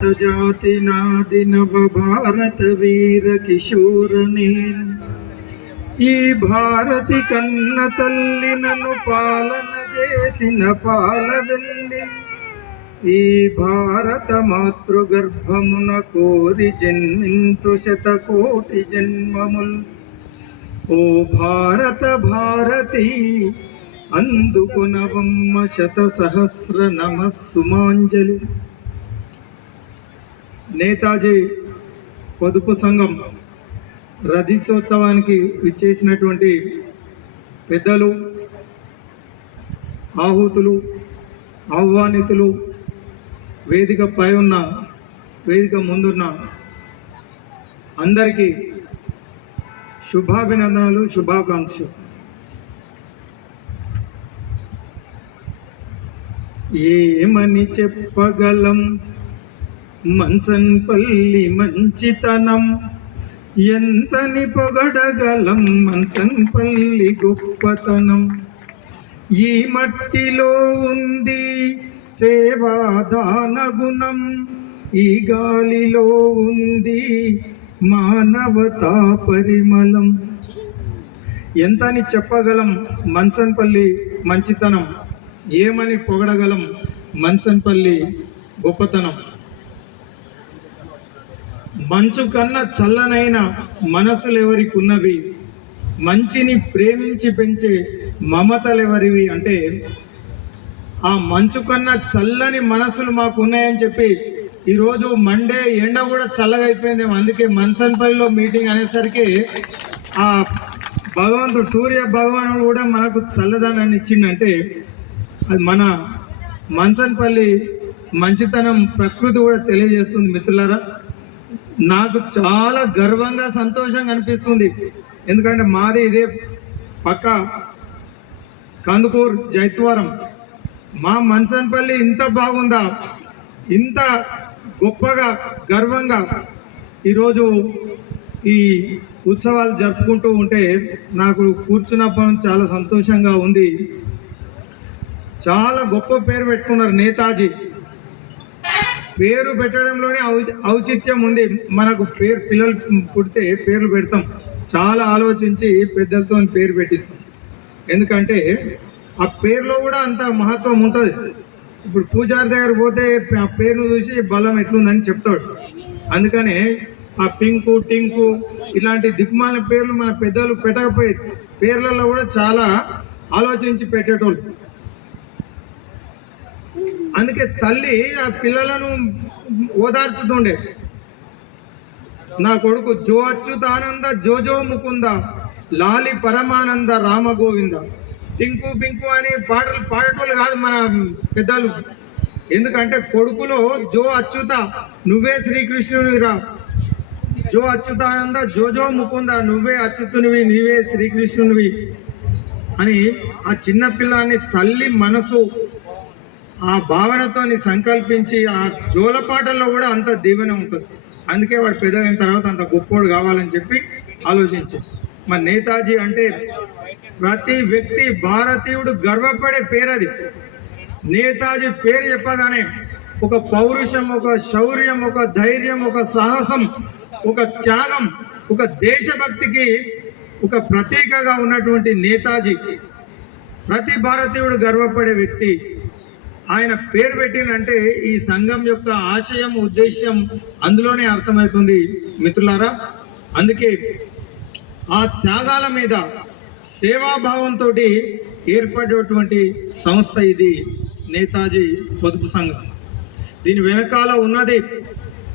జాతి నాది నవ భారత వీర కిశోరనే ఈ భారతి కన్న తల్లి నన్ను పాలన చేసిన పాలవెల్లి ఈ భారత మాతృగర్భమున కోరి జన్మింతు శతకోటి జన్మముల్ ఓ భారత భారతి అందుకొనవమ్మ శత సహస్ర నమస్సుమాంజలి. నేతాజీ పొదుపు సంఘం రజతోత్సవానికి విచ్చేసినటువంటి పెద్దలు, ఆహూతులు, ఆహ్వానితులు, వేదిక పై ఉన్న వేదిక ముందున్న అందరికీ శుభాభినందనలు, శుభాకాంక్షలు. ఏమని చెప్పగలం మన్సన్పల్లి మంచితనం, ఎంతని పొగడగలం మన్సన్పల్లి గొప్పతనం. ఈ మట్టిలో ఉంది సేవాదాన గుణం, ఈ గాలిలో ఉంది మానవతా పరిమళం. ఎంతని చెప్పగలం మన్సన్పల్లి మంచితనం, ఏమని పొగడగలం మన్సన్పల్లి గొప్పతనం. మంచు కన్నా చల్లనైన మనసులు ఎవరికి ఉన్నవి, మంచిని ప్రేమించి పెంచే మమతలెవరివి అంటే ఆ మంచు కన్నా చల్లని మనసులు మాకు ఉన్నాయని చెప్పి ఈరోజు మండే ఎండ కూడా చల్లగా అయిపోయింది. అందుకే మన్సన్పల్లిలో మీటింగ్ అనేసరికి ఆ భగవంతుడు సూర్య భగవానుడు కూడా మనకు చల్లదనాన్ని ఇచ్చిండంటే అది మన మన్సన్పల్లి మంచితనం ప్రకృతి కూడా తెలియజేస్తుంది. మిత్రులారా, నాకు చాలా గర్వంగా సంతోషంగా అనిపిస్తుంది. ఎందుకంటే మాది ఇదే పక్క కందుకూరు జైత్వరం. మా మన్సన్పల్లి ఇంత బాగుందా, ఇంత గొప్పగా గర్వంగా ఈరోజు ఈ ఉత్సవాలు జరుపుకుంటూ ఉంటే నాకు కూర్చున్నప్పుడు చాలా సంతోషంగా ఉంది. చాలా గొప్ప పేరు పెట్టుకున్నారు నేతాజీ. పేరు పెట్టడంలోనే ఔచిత్యం ఉంది. మనకు పిల్లలు పుడితే పేర్లు పెడతాం, చాలా ఆలోచించి పెద్దలతో పేరు పెట్టిస్తాం. ఎందుకంటే ఆ పేరులో కూడా అంత మహత్వం ఉంటుంది. ఇప్పుడు పూజారి దగ్గర పోతే ఆ పేరును చూసి బలం ఎట్లుందని చెప్తాడు. అందుకనే ఆ పింకు, టింకు ఇలాంటి దిగ్మాల పేర్లు మన పెద్దలు పెట్టకపోయే పేర్లలో కూడా చాలా ఆలోచించి పెట్టేటోళ్ళు. అందుకే తల్లి ఆ పిల్లలను ఓదార్చుతుండే. నా కొడుకు జో అచ్యుతానంద జోజో ముకుంద, లాలి పరమానంద రామ గోవింద. టింకు పింకు అని పాటలు పాడేటోళ్ళు కాదు మన పెద్దలు. ఎందుకంటే కొడుకులో జో అచ్యుత నువ్వే శ్రీకృష్ణునిరా, జో అచ్యుతానంద జోజో ముకుంద నువ్వే అచ్యుతునివి, నీవే శ్రీకృష్ణునివి అని ఆ చిన్న పిల్లాన్ని తల్లి మనసు ఆ భావనతో సంకల్పించి ఆ జోలపాటల్లో కూడా అంత దీవెన ఉంటుంది. అందుకే వాడు పెద్దగైన తర్వాత అంత గొప్పోడు కావాలని చెప్పి ఆలోచించి. మరి నేతాజీ అంటే ప్రతి వ్యక్తి భారతీయుడు గర్వపడే పేరు అది. నేతాజీ పేరు చెప్పగానే ఒక పౌరుషం, ఒక శౌర్యం, ఒక ధైర్యం, ఒక సాహసం, ఒక త్యాగం, ఒక దేశభక్తికి ఒక ప్రతీకగా ఉన్నటువంటి నేతాజీ ప్రతి భారతీయుడు గర్వపడే వ్యక్తి. ఆయన పేరు పెట్టినంటే ఈ సంఘం యొక్క ఆశయం, ఉద్దేశ్యం అందులోనే అర్థమవుతుంది మిత్రులారా. అందుకే ఆ త్యాగాల మీద సేవాభావంతో ఏర్పడేటువంటి సంస్థ ఇది నేతాజీ పొదుపు సంఘం. దీని వెనకాల ఉన్నది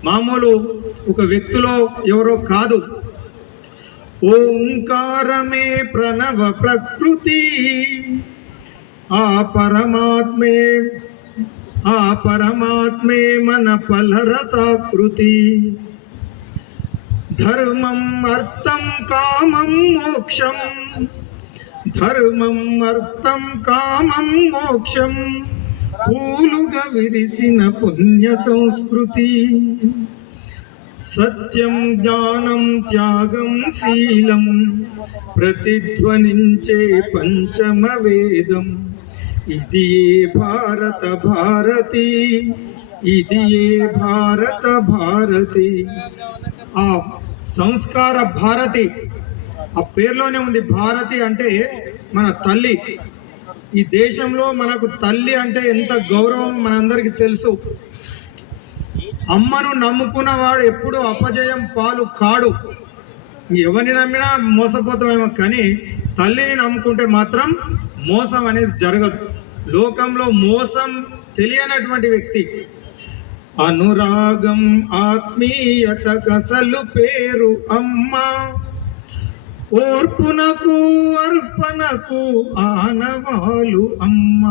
మామూలు ఒక వ్యక్తిలో ఎవరో కాదు. ఓంకారమే ప్రణవ ప్రకృతి, ఆ పరమాత్మే మన ఫలరసాకృతి. ధర్మం అర్థం కామం మోక్షం, ధర్మం అర్థం కామం మోక్షం, పూలుగా విరిసిన పుణ్య సంస్కృతి. సత్యం జ్ఞానం త్యాగం శీలం, ప్రతిధ్వనించే పంచమ వేదం. ఇది భారత భారతి ఇది ఏ భారత భారతి. ఆ సంస్కార భారతి, ఆ పేరులోనే ఉంది. భారతి అంటే మన తల్లి. ఈ దేశంలో మనకు తల్లి అంటే ఎంత గౌరవం మనందరికీ తెలుసు. అమ్మను నమ్ముకున్నవాడు ఎప్పుడు అపజయం పాలు కాడు. ఎవరిని నమ్మినా మోసపోతామేమో, కానీ తల్లిని నమ్ముకుంటే మాత్రం మోసం అనేది జరగదు. లోకంలో మోసం తెలియనటువంటి వ్యక్తి. అనురాగం ఆత్మీయత కసలు పేరు అమ్మ, ఓర్పునకు అర్పణకు ఆనవాలు అమ్మ.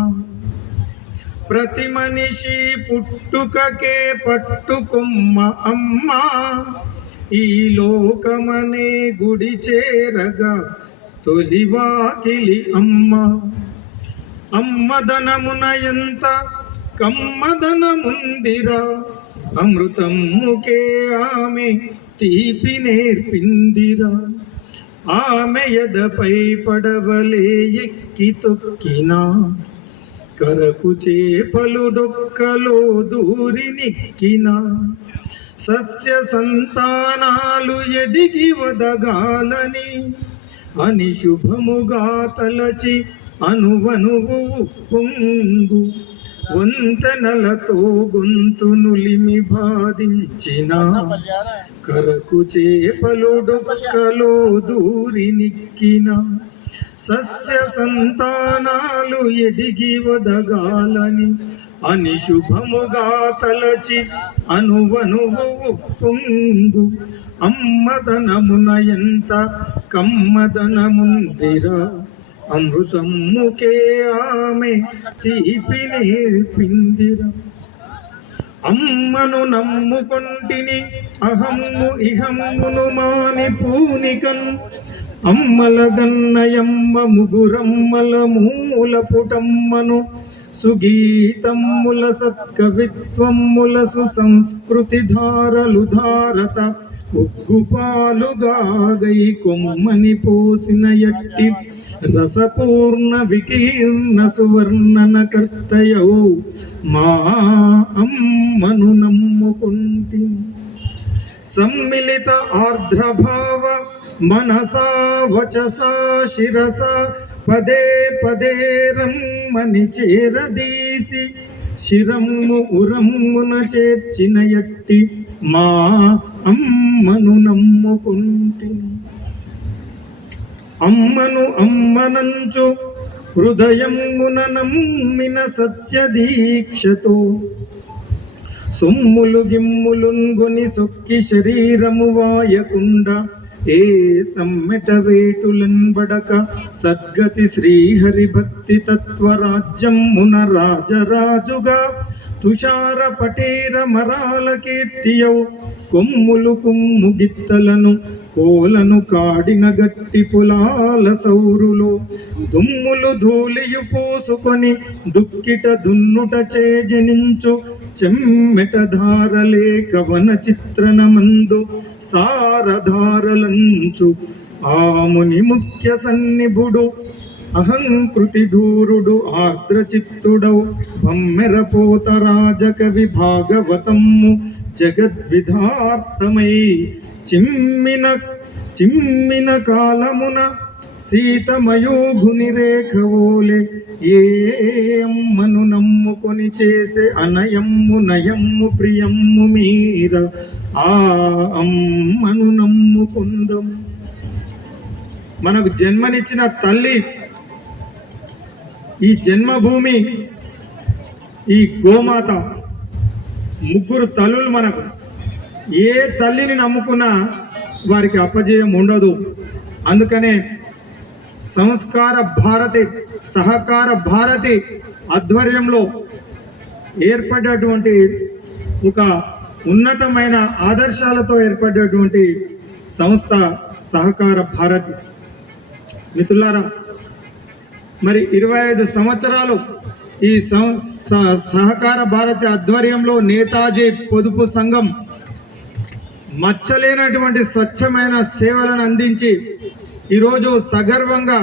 ప్రతి మనిషి పుట్టుకకే పట్టుకొమ్మ అమ్మ, ఈ లోకమనే గుడి చేరగా తొలివాకిలి అమ్మ. అమ్మదనమున ఎంత కమ్మదనముందిరా, అమృతముకే ఆమె తీపి నేర్పిందిరా. ఆమె ఎదపై పడవలే ఎక్కి తొక్కినా, కరకు చేపలు డొక్కలో దూరి నిక్కినా. సస్య సంతానాలు ఎదిగి వదగాలని అని శుభముగా తలచి అనువనువు పొంగు. వంతెనలతో గొంతు నులిమి బాధించిన, కరకు చేపలు డొక్కలో దూరి నిక్కిన. సస్య సంతానాలు ఎదిగి వదగాలని అని శుభముగా తలచి అనువనువు పొంగు. అమ్మదనమున ఎంత కమ్మదనముందిరా, అమృతముకే ఆమె తీపి నేర్పిందిరా. అమ్మను నమ్ముకొంటిని అహమ్ము ఇహమ్మును మాని పూనికన్. అమ్మల గన్నయమ్మ ముగురమ్మల మూల పుటమ్మను, సుగీతమ్ముల సత్కవిత్వమ్ముల సుసంస్కృతి ధారలు ధారత. ఉగ్గుపాలుగాగై కొమ్మని పోసిన ఎట్టి రసపూర్ణ వికీర్ణ సువర్ణన కర్తయౌ మా అమ్మను నమ్ముకుంటి. సమ్మిళిత ఆర్ద్రభావ మనసా వచసా శిరస పదే పదే రమ్మని చేరదీసి, శిరమ్ము ఉరమ్మున చేర్చిన ఎట్టి మా అమ్మను నమ్ముకుంటి. అమ్మను అమ్మనంచు హృదయమున నమ్మిన సత్యదీక్షతో, సొమ్ములు గిమ్ములుంగొని సొక్కి శరీరము వాయకుండా, ఏ సమ్మెట వేటులన్బడక సద్గతి శ్రీహరి భక్తి తత్వరాజ్యమున రాజరాజుగా. తుషార పటీర మరాల కీర్తియౌ కొమ్ములు కుమ్ము గిత్తలను కోలను కాడిన గట్టి పొలాల సౌరులో. దుమ్ములు ధూళియు పోసుకొని దుక్కిట దున్నుట చేజనించు, చెమ్మెట ధారలే కవన చిత్రణమందు సారధారలంచు. ఆముని ముఖ్య సన్నిభుడు అహంకృతి ధూరుడు ఆర్ద్రచిత్తుడౌ, బమ్మెరపోత రాజకవి భాగవతమ్ము జగద్విధార్థమై. చిమ్మిన కాలమున సీతమయోగుని రేఖవోలే, ఏ అమ్మను నమ్ముకొని చేసే అనయమ్ము నయమ్ము ప్రియమ్ము మీర. ఆ అమ్మను నమ్ముకుందం. మనకు జన్మనిచ్చిన తల్లి, ఈ జన్మభూమి, ఈ గోమాత, ముగ్గురు తల్లులు మనకు. ఏ తల్లిని నమ్ముకున్నా వారికి అపజయం ఉండదు. అందుకనే సంస్కార భారతి, సహకార భారతి ఆధ్వర్యంలో ఏర్పడ్డటువంటి ఒక ఉన్నతమైన ఆదర్శాలతో ఏర్పడ్డటువంటి సంస్థ సహకార భారతి. మిత్రులారా, మరి 25 సంవత్సరాలు ఈ సహకార భారతి ఆధ్వర్యంలో నేతాజీ పొదుపు సంఘం మచ్చలేనటువంటి స్వచ్ఛమైన సేవలను అందించి ఈరోజు సగర్వంగా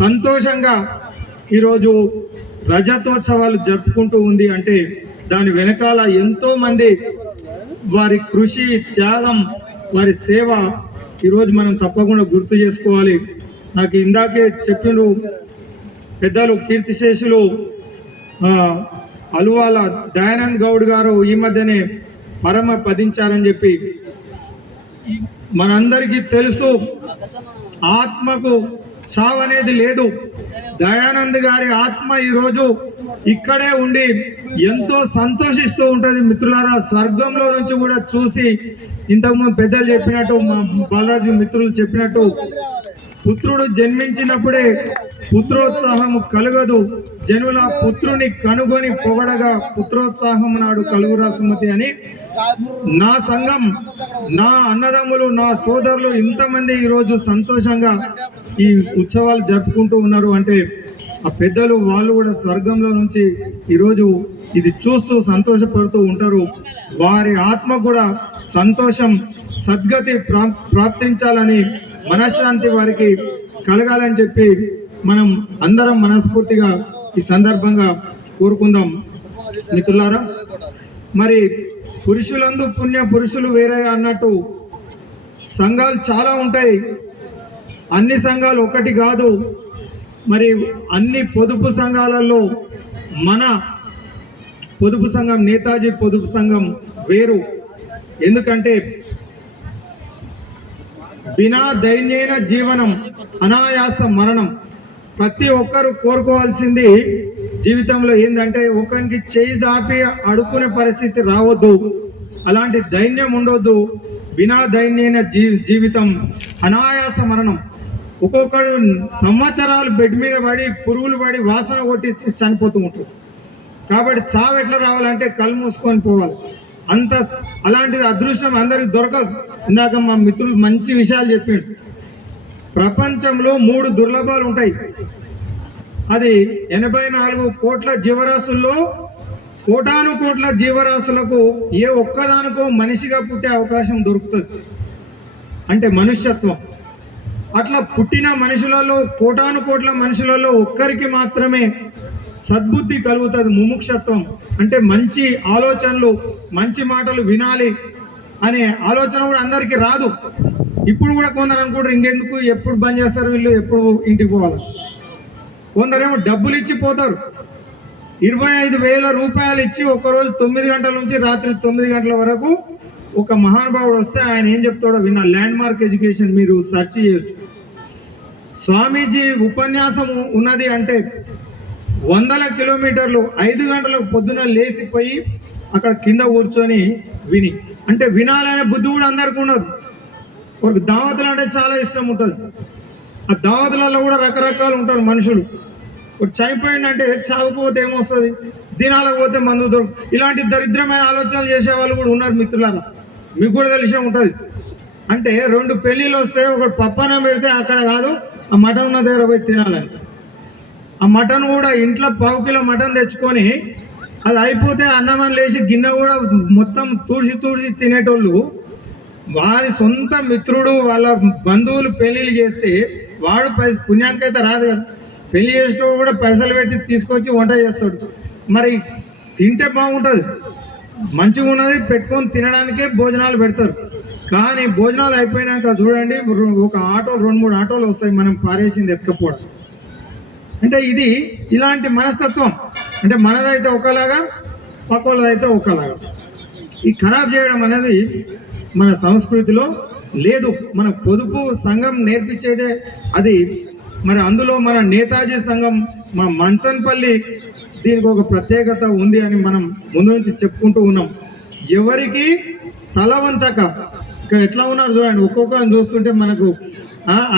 సంతోషంగా ఈరోజు రజతోత్సవాలు జరుపుకుంటూ ఉంది అంటే దాని వెనకాల ఎంతో మంది వారి కృషి, త్యాగం, వారి సేవ ఈరోజు మనం తప్పకుండా గుర్తు చేసుకోవాలి. నాకు ఇందాకే చెప్పిన పెద్దలు కీర్తిశేషులు అలువాల దయానంద్ గౌడ్ గారు ఈ మధ్యనే పరమ పదించారని చెప్పి మనందరికీ తెలుసు. ఆత్మకు చావు అనేది లేదు. దయానంద్ గారి ఆత్మ ఈరోజు ఇక్కడే ఉండి ఎంతో సంతోషిస్తూ ఉంటుంది. మిత్రులారా, స్వర్గంలో నుంచి కూడా చూసి ఇంతకుముందు పెద్దలు చెప్పినట్టు, మా బాలాజీ మిత్రులు చెప్పినట్టు, పుత్రుడు జన్మించినప్పుడే పుత్రోత్సాహం కలుగదు, జనుల పుత్రుని కనుగొని పొగడగా పుత్రోత్సాహం నాడు కలుగురా సుమతి అని నా సంఘం, నా అన్నదమ్ములు, నా సోదరులు ఇంతమంది ఈరోజు సంతోషంగా ఈ ఉత్సవాలు జరుపుకుంటూ ఉన్నారు అంటే ఆ పెద్దలు వాళ్ళు కూడా స్వర్గంలో నుంచి ఈరోజు ఇది చూస్తూ సంతోషపడుతూ ఉంటారు. వారి ఆత్మ కూడా సంతోషం, సద్గతి ప్రాప్తించాలని, మనశ్శాంతి వారికి కలగాలని చెప్పి మనం అందరం మనస్ఫూర్తిగా ఈ సందర్భంగా కోరుకుందాం. మిత్రులారా, మరి పురుషులందు పుణ్య పురుషులు వేరే అన్నట్టు సంఘాలు చాలా ఉంటాయి. అన్ని సంఘాలు ఒకటి కాదు. మరి అన్ని పొదుపు సంఘాలలో మన పొదుపు సంఘం, నేతాజీ పొదుపు సంఘం వేరు. ఎందుకంటే బినా దైన్యైన జీవనం అనాయాస మరణం. ప్రతి ఒక్కరు కోరుకోవాల్సింది జీవితంలో ఏంటంటే ఒకరికి చేయి దాపి అడుక్కునే పరిస్థితి రావద్దు, అలాంటి దైన్యం ఉండొద్దు. బినా దైన్యైన జీవితం అనాయాస మరణం. ఒక్కొక్కడు సంవత్సరాలు బెడ్ మీద పడి పురుగులు పడి వాసన కొట్టి చనిపోతూ ఉంటారు. కాబట్టి చావు ఎట్లా రావాలంటే కళ్ళు మూసుకొని పోవాలి. అలాంటిది అదృష్టం అందరికి దొరకదు. ఇందాక మా మిత్రులు మంచి విషయాలు చెప్పిండు. ప్రపంచంలో 3 దుర్లభాలు ఉంటాయి. అది 84 కోట్ల జీవరాశుల్లో కోటాను కోట్ల జీవరాశులకు ఏ ఒక్కదానికో మనిషిగా పుట్టే అవకాశం దొరుకుతుంది, అంటే మనుష్యత్వం. అట్లా పుట్టిన మనుషులలో, కోటాను కోట్ల మనుషులలో ఒక్కరికి మాత్రమే సద్బుద్ధి కలుగుతుంది, ముముక్షత్వం. అంటే మంచి ఆలోచనలు, మంచి మాటలు వినాలి అనే ఆలోచన కూడా అందరికీ రాదు. ఇప్పుడు కూడా కొందరు అనుకుంటారు ఇంకెందుకు, ఎప్పుడు బంద్ చేస్తారు వీళ్ళు, ఎప్పుడు ఇంటికి పోవాలి. కొందరేమో డబ్బులు ఇచ్చి పోతారు. 25,000 రూపాయలు ఇచ్చి ఒకరోజు 9 గంటల నుంచి రాత్రి 9 గంటల వరకు ఒక మహానుభావుడు వస్తే ఆయన ఏం చెప్తాడో విన్న. ల్యాండ్ మార్క్ ఎడ్యుకేషన్ మీరు సెర్చ్ చేయొచ్చు. స్వామీజీ ఉపన్యాసం ఉన్నది అంటే 100 కిలోమీటర్లు 5 గంటలకు పొద్దున లేచిపోయి అక్కడ కింద కూర్చొని విని, అంటే వినాలనే బుద్ధి కూడా అందరికీ ఉండదు. ఒక దావతులు అంటే చాలా ఇష్టం ఉంటుంది. ఆ దావతులలో కూడా రకరకాలు ఉంటారు మనుషులు. ఒక చనిపోయిందంటే చావుకోతే ఏమొస్తుంది, దినాలకు పోతే మందు దొరుకు, ఇలాంటి దరిద్రమైన ఆలోచనలు చేసే వాళ్ళు కూడా ఉన్నారు. మిత్రులారా, మీకు కూడా తెలిసే ఉంటుంది. అంటే 2 పెళ్ళిళ్ళు వస్తే ఒకటి పప్పనం పెడితే అక్కడ కాదు, ఆ మటన్ ఉన్న దగ్గర పోయి తినాలని. ఆ మటన్ కూడా ఇంట్లో 1/2 కిలో మటన్ తెచ్చుకొని అది అయిపోతే అన్నమని లేచి గిన్నె కూడా మొత్తం తూడ్చి తినేటోళ్ళు. వారి సొంత మిత్రుడు వాళ్ళ బంధువులు పెళ్ళిళ్ళు చేస్తే వాడు పుణ్యానికైతే రాదు కదా. పెళ్లి చేసేటోడు కూడా పైసలు పెట్టి తీసుకొచ్చి వంట చేస్తాడు. మరి తింటే బాగుంటుంది, మంచిగా ఉన్నది పెట్టుకొని తినడానికే భోజనాలు పెడతారు. కానీ భోజనాలు అయిపోయినాక చూడండి, ఒక ఆటో 2-3 ఆటోలు వస్తాయి మనం పారేసింది ఎత్తుకపోవడం. అంటే ఇది ఇలాంటి మనస్తత్వం. అంటే మనదైతే ఒకలాగా, పక్కలదైతే ఒకలాగా. ఈ ఖరాబ్ చేయడం అనేది మన సంస్కృతిలో లేదు. మన పొదుపు సంఘం నేర్పించేదే అది. మరి అందులో మన నేతాజీ సంఘం, మన మంచన్పల్లి, దీనికి ఒక ప్రత్యేకత ఉంది అని మనం ముందు నుంచి చెప్పుకుంటూ ఉన్నాం. ఎవరికి తల వంచక, ఇక్కడ ఎట్లా ఉన్నారు చూడండి, ఒక్కొక్కరిని చూస్తుంటే మనకు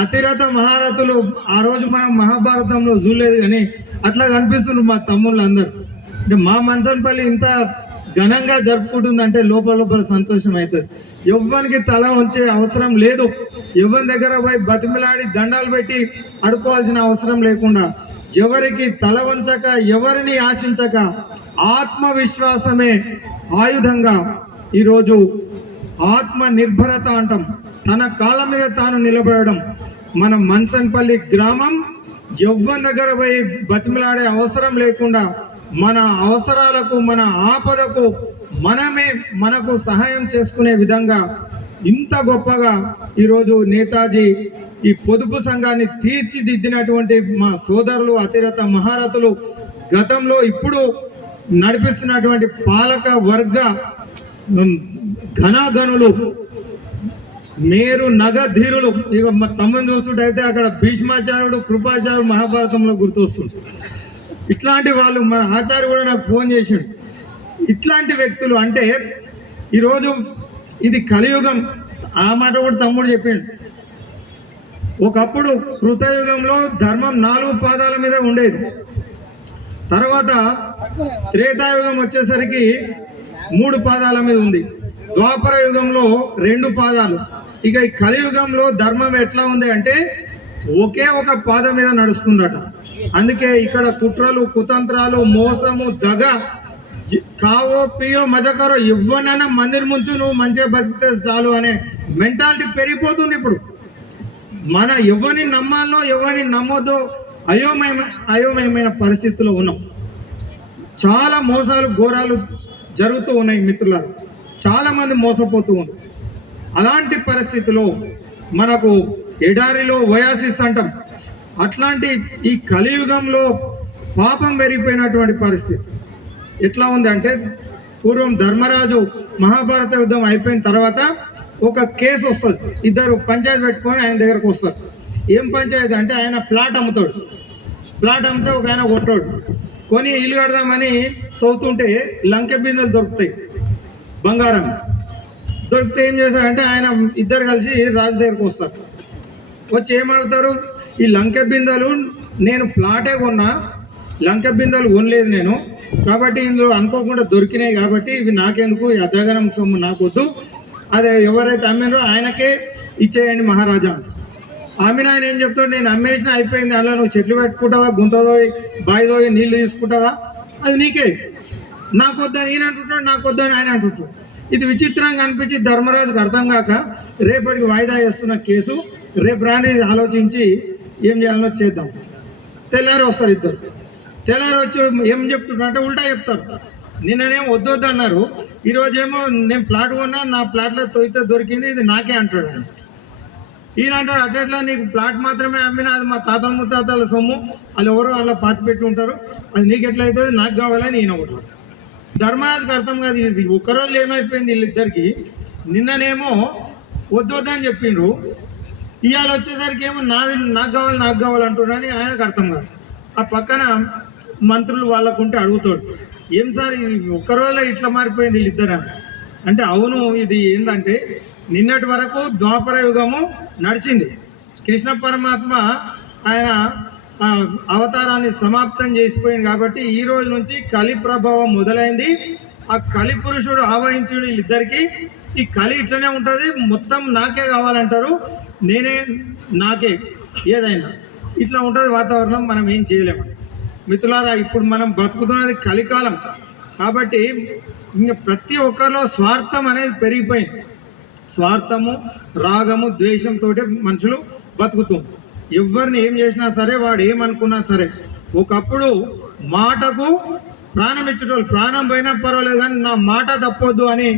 అతిరథ మహారథులు ఆ రోజు మనం మహాభారతంలో చూడలేదు కానీ అట్లా కనిపిస్తున్నారు మా తమ్ముళ్ళు అందరు. అంటే మా మంచన్పల్లి ఇంత ఘనంగా జరుపుకుంటుందంటే లోపల సంతోషం అవుతుంది. ఎవ్వరికి తల వంచే అవసరం లేదు. ఎవరి దగ్గర పోయి బతిమిలాడి దండాలు పెట్టి అడుకోవాల్సిన అవసరం లేకుండా, ఎవరికి తల వంచక, ఎవరిని ఆశించక, ఆత్మవిశ్వాసమే ఆయుధంగా ఈరోజు ఆత్మ నిర్భరత అంటాం, తన కాళ్ళ మీద తాను నిలబడడం. మన మంచన్పల్లి గ్రామం ఎవ్వరి దగ్గర పోయి బతిమిలాడే అవసరం లేకుండా మన అవసరాలకు మన ఆపదకు మనమే మనకు సహాయం చేసుకునే విధంగా ఇంత గొప్పగా ఈరోజు నేతాజీ ఈ పొదుపు సంఘాన్ని తీర్చిదిద్దినటువంటి మా సోదరులు అతిరథ మహారథులు గతంలో ఇప్పుడు నడిపిస్తున్నటువంటి పాలక వర్గ ఘనాఘనులు మేరు నగధీరులు. ఇక మా తమ్ముని చూస్తుంటే అక్కడ భీష్మాచార్యుడు కృపాచార్యుడు మహాభారతంలో గుర్తొస్తుంది. ఇట్లాంటి వాళ్ళు మన ఆచార్య కూడా నాకు ఫోన్ చేసిండు. ఇట్లాంటి వ్యక్తులు అంటే ఈరోజు ఇది కలియుగం. ఆ మాట కూడా తమ్ముడు చెప్పిండు. ఒకప్పుడు కృతయుగంలో ధర్మం 4 పాదాల మీద ఉండేది. తర్వాత త్రేతాయుగం వచ్చేసరికి 3 పాదాల మీద ఉంది. ద్వాపర యుగంలో 2 పాదాలు. ఇక ఈ కలియుగంలో ధర్మం ఎట్లా ఉంది అంటే ఒకే ఒక పాదం మీద నడుస్తుందట. అందుకే ఇక్కడ కుట్రలు కుతంత్రాలు మోసము దగ కావో పియో మజకరో ఇవ్వనైనా మందిని ముంచు నువ్వు మంచిగా బతికితే చాలు అనే మెంటాలిటీ పెరిగిపోతుంది. ఇప్పుడు మన ఎవరిని నమ్మాలో ఎవరిని నమ్మొద్దో అయోమయమైన పరిస్థితుల్లో ఉన్నాం. చాలా మోసాలు ఘోరాలు జరుగుతూ ఉన్నాయి మిత్రులారా. చాలామంది మోసపోతూ ఉన్నారు. అలాంటి పరిస్థితిలో మనకు ఎడారిలో వయాసిస్ అంటాం. అట్లాంటి ఈ కలియుగంలో పాపం పెరిగిపోయినటువంటి పరిస్థితి ఎట్లా ఉంది అంటే పూర్వం ధర్మరాజు మహాభారత యుద్ధం అయిపోయిన తర్వాత ఒక కేసు వస్తుంది. ఇద్దరు పంచాయతీ పెట్టుకొని ఆయన దగ్గరకు వస్తారు. ఏం పంచాయతీ అంటే ఆయన ప్లాట్ అమ్ముతాడు. ప్లాట్ అమ్మితే ఒక ఆయన కొట్టాడు. కొని ఇల్లు కడదామని తవ్వుతుంటే లంకె బిందెలు దొరుకుతాయి, బంగారం దొరికితే ఏం చేశాడంటే ఆయన ఇద్దరు కలిసి రాజు దగ్గరకు వస్తారు. వచ్చి ఏమడుగుతారు, ఈ లంకె బిందెలు నేను ప్లాటే కొన్నా, లంకె బిందెలు కొనలేదు నేను, కాబట్టి ఇందులో అనుకోకుండా దొరికినాయి కాబట్టి ఇవి నాకెందుకు, ఈ అర్ధగనం సొమ్ము నాకొద్దు, అదే ఎవరైతే అమ్మినో ఆయనకే ఇచ్చేయండి మహారాజా. ఆమెను ఆయన ఏం చెప్తాడు, నేను అమ్మేసిన అయిపోయింది, అలా నువ్వు చెట్లు పెట్టుకుంటావా, గుంతదోయి బాయిదోయి నీళ్ళు తీసుకుంటావా, అది నీకే, నాకొద్దని ఈయన అంటుంటాడు, నాకొద్దని ఆయన అంటుంటాడు. ఇది విచిత్రంగా అనిపించి ధర్మరాజుకు అర్థం కాక రేపటికి వాయిదా చేస్తున్న కేసు రేపు రాని ఆలోచించి ఏం చేయాలనో చేద్దాం. తెల్లారి వస్తారు ఇద్దరు. తెల్లారి వచ్చి ఏం చెప్తుంటారంటే ఉల్టా చెప్తారు. నిన్ననేమో వద్దొద్దు అన్నారు, ఈరోజేమో నేను ప్లాట్ కొన్నా, నా ప్లాట్లో తొయితే దొరికింది, ఇది నాకే అంటాడు ఆయన. ఈయన అంటాడు అట్లా నీకు ప్లాట్ మాత్రమే అమ్మినా, అది మా తాతల ముత్తాతల సొమ్ము, వాళ్ళు ఎవరో అలా పాతి పెట్టి ఉంటారు, అది నీకు ఎట్లయితుంది, నాకు కావాలని ఈయన ఒకటి. ధర్మరాజుకి అర్థం కాదు. ఇది ఒక్కరోజు ఏమైపోయింది వీళ్ళిద్దరికి, నిన్ననేమో వద్దొద్దని చెప్పిండ్రు, ఇవాళ వచ్చేసరికి ఏమో నాకు కావాలి అంటున్నారని ఆయనకు అర్థం కాదు. ఆ పక్కన మంత్రులు వాళ్ళకుంటే అడుగుతాడు, ఏం సార్ ఇది ఒక్కరోజులో ఇట్లా మారిపోయింది వీళ్ళిద్దరు అంటే, అవును ఇది ఏంటంటే నిన్నటి వరకు ద్వాపర యుగము నడిచింది, కృష్ణ పరమాత్మ ఆయన అవతారాన్ని సమాప్తం చేసిపోయింది కాబట్టి ఈ రోజు నుంచి కలి ప్రభావం మొదలైంది. ఆ కలి పురుషుడు ఆవహించుడు వీళ్ళిద్దరికీ, ఈ కలి ఇట్లనే ఉంటుంది, మొత్తం నాకే కావాలంటారు, నేనే నాకే ఏదైనా ఇట్లా ఉంటుంది వాతావరణం, మనం ఏం చేయలేము. మిత్రులారా, ఇప్పుడు మనం బతుకుతున్నది కలికాలం కాబట్టి ఇంకా ప్రతి ఒక్కరిలో స్వార్థం అనేది పెరిగిపోయింది. స్వార్థము రాగము ద్వేషంతో మనుషులు బతుకుతుంది. ఎవరిని ఏం చేసినా సరే, వాడు ఏమనుకున్నా సరే, ఒకప్పుడు మాటకు ప్రాణం ఇచ్చేటోళ్ళు, ప్రాణం పోయినా పర్వాలేదు కానీ నా మాట తప్పొద్దు అని,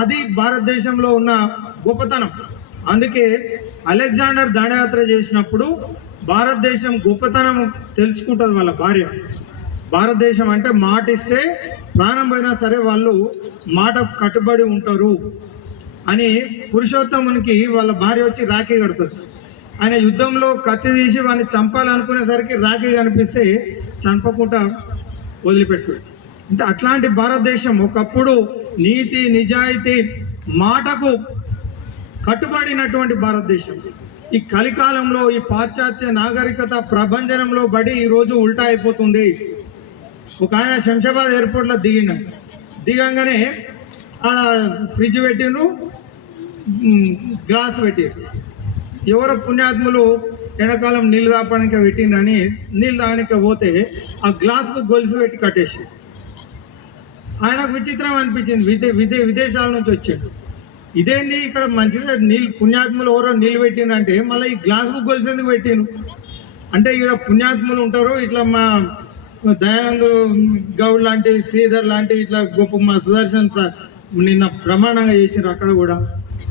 అది భారతదేశంలో ఉన్న గొప్పతనం. అందుకే అలెగ్జాండర్ దండయాత్ర చేసినప్పుడు భారతదేశం గొప్పతనం తెలుసుకుంటుంది వాళ్ళ భార్య. భారతదేశం అంటే మాట ఇస్తే ప్రాణం పోయినా సరే వాళ్ళు మాటకు కట్టుబడి ఉంటారు అని పురుషోత్తమునికి వాళ్ళ భార్య వచ్చి రాఖీ కడుతుంది. ఆయన యుద్ధంలో కత్తి తీసి వాడిని చంపాలనుకునేసరికి రాఖీ కనిపిస్తే చంపకుండా వదిలిపెడుతుంది. అంటే అట్లాంటి భారతదేశం ఒకప్పుడు నీతి నిజాయితీ మాటకు కట్టుబడినటువంటి భారతదేశం. ఈ కలికాలంలో ఈ పాశ్చాత్య నాగరికత ప్రభంజనంలో బడి ఈరోజు ఉల్టా అయిపోతుంది. ఒక ఆయన శంషాబాద్ ఎయిర్పోర్ట్లో దిగంగానే ఆడ ఫ్రిడ్జ్ పెట్టిండ్రు, గ్లాస్ పెట్టారు. ఎవరో పుణ్యాత్ములు ఎండాకాలం నీళ్ళు తాపడానికి పెట్టిండ్రని నీళ్ళు తాగడానికి పోతే ఆ గ్లాస్కు గొలుసు పెట్టి కట్టేసి, ఆయనకు విచిత్రం అనిపించింది. విదేశాల నుంచి వచ్చాడు, ఇదేంది ఇక్కడ మంచిగా నీళ్ళు పుణ్యాత్ములు ఎవరో నీళ్ళు పెట్టిండ్రంటే మళ్ళీ ఈ గ్లాస్కు గొలుసు ఎందుకు పెట్టిండ్రు అంటే, ఇక్కడ పుణ్యాత్ములు ఉంటారు, ఇట్లా మా దయానంద్ గౌడ్ లాంటి శ్రీధర్ లాంటి ఇట్లా గొప్ప మా సుదర్శన్ సార్ నిన్న ప్రమాణంగా చేసినారు. అక్కడ కూడా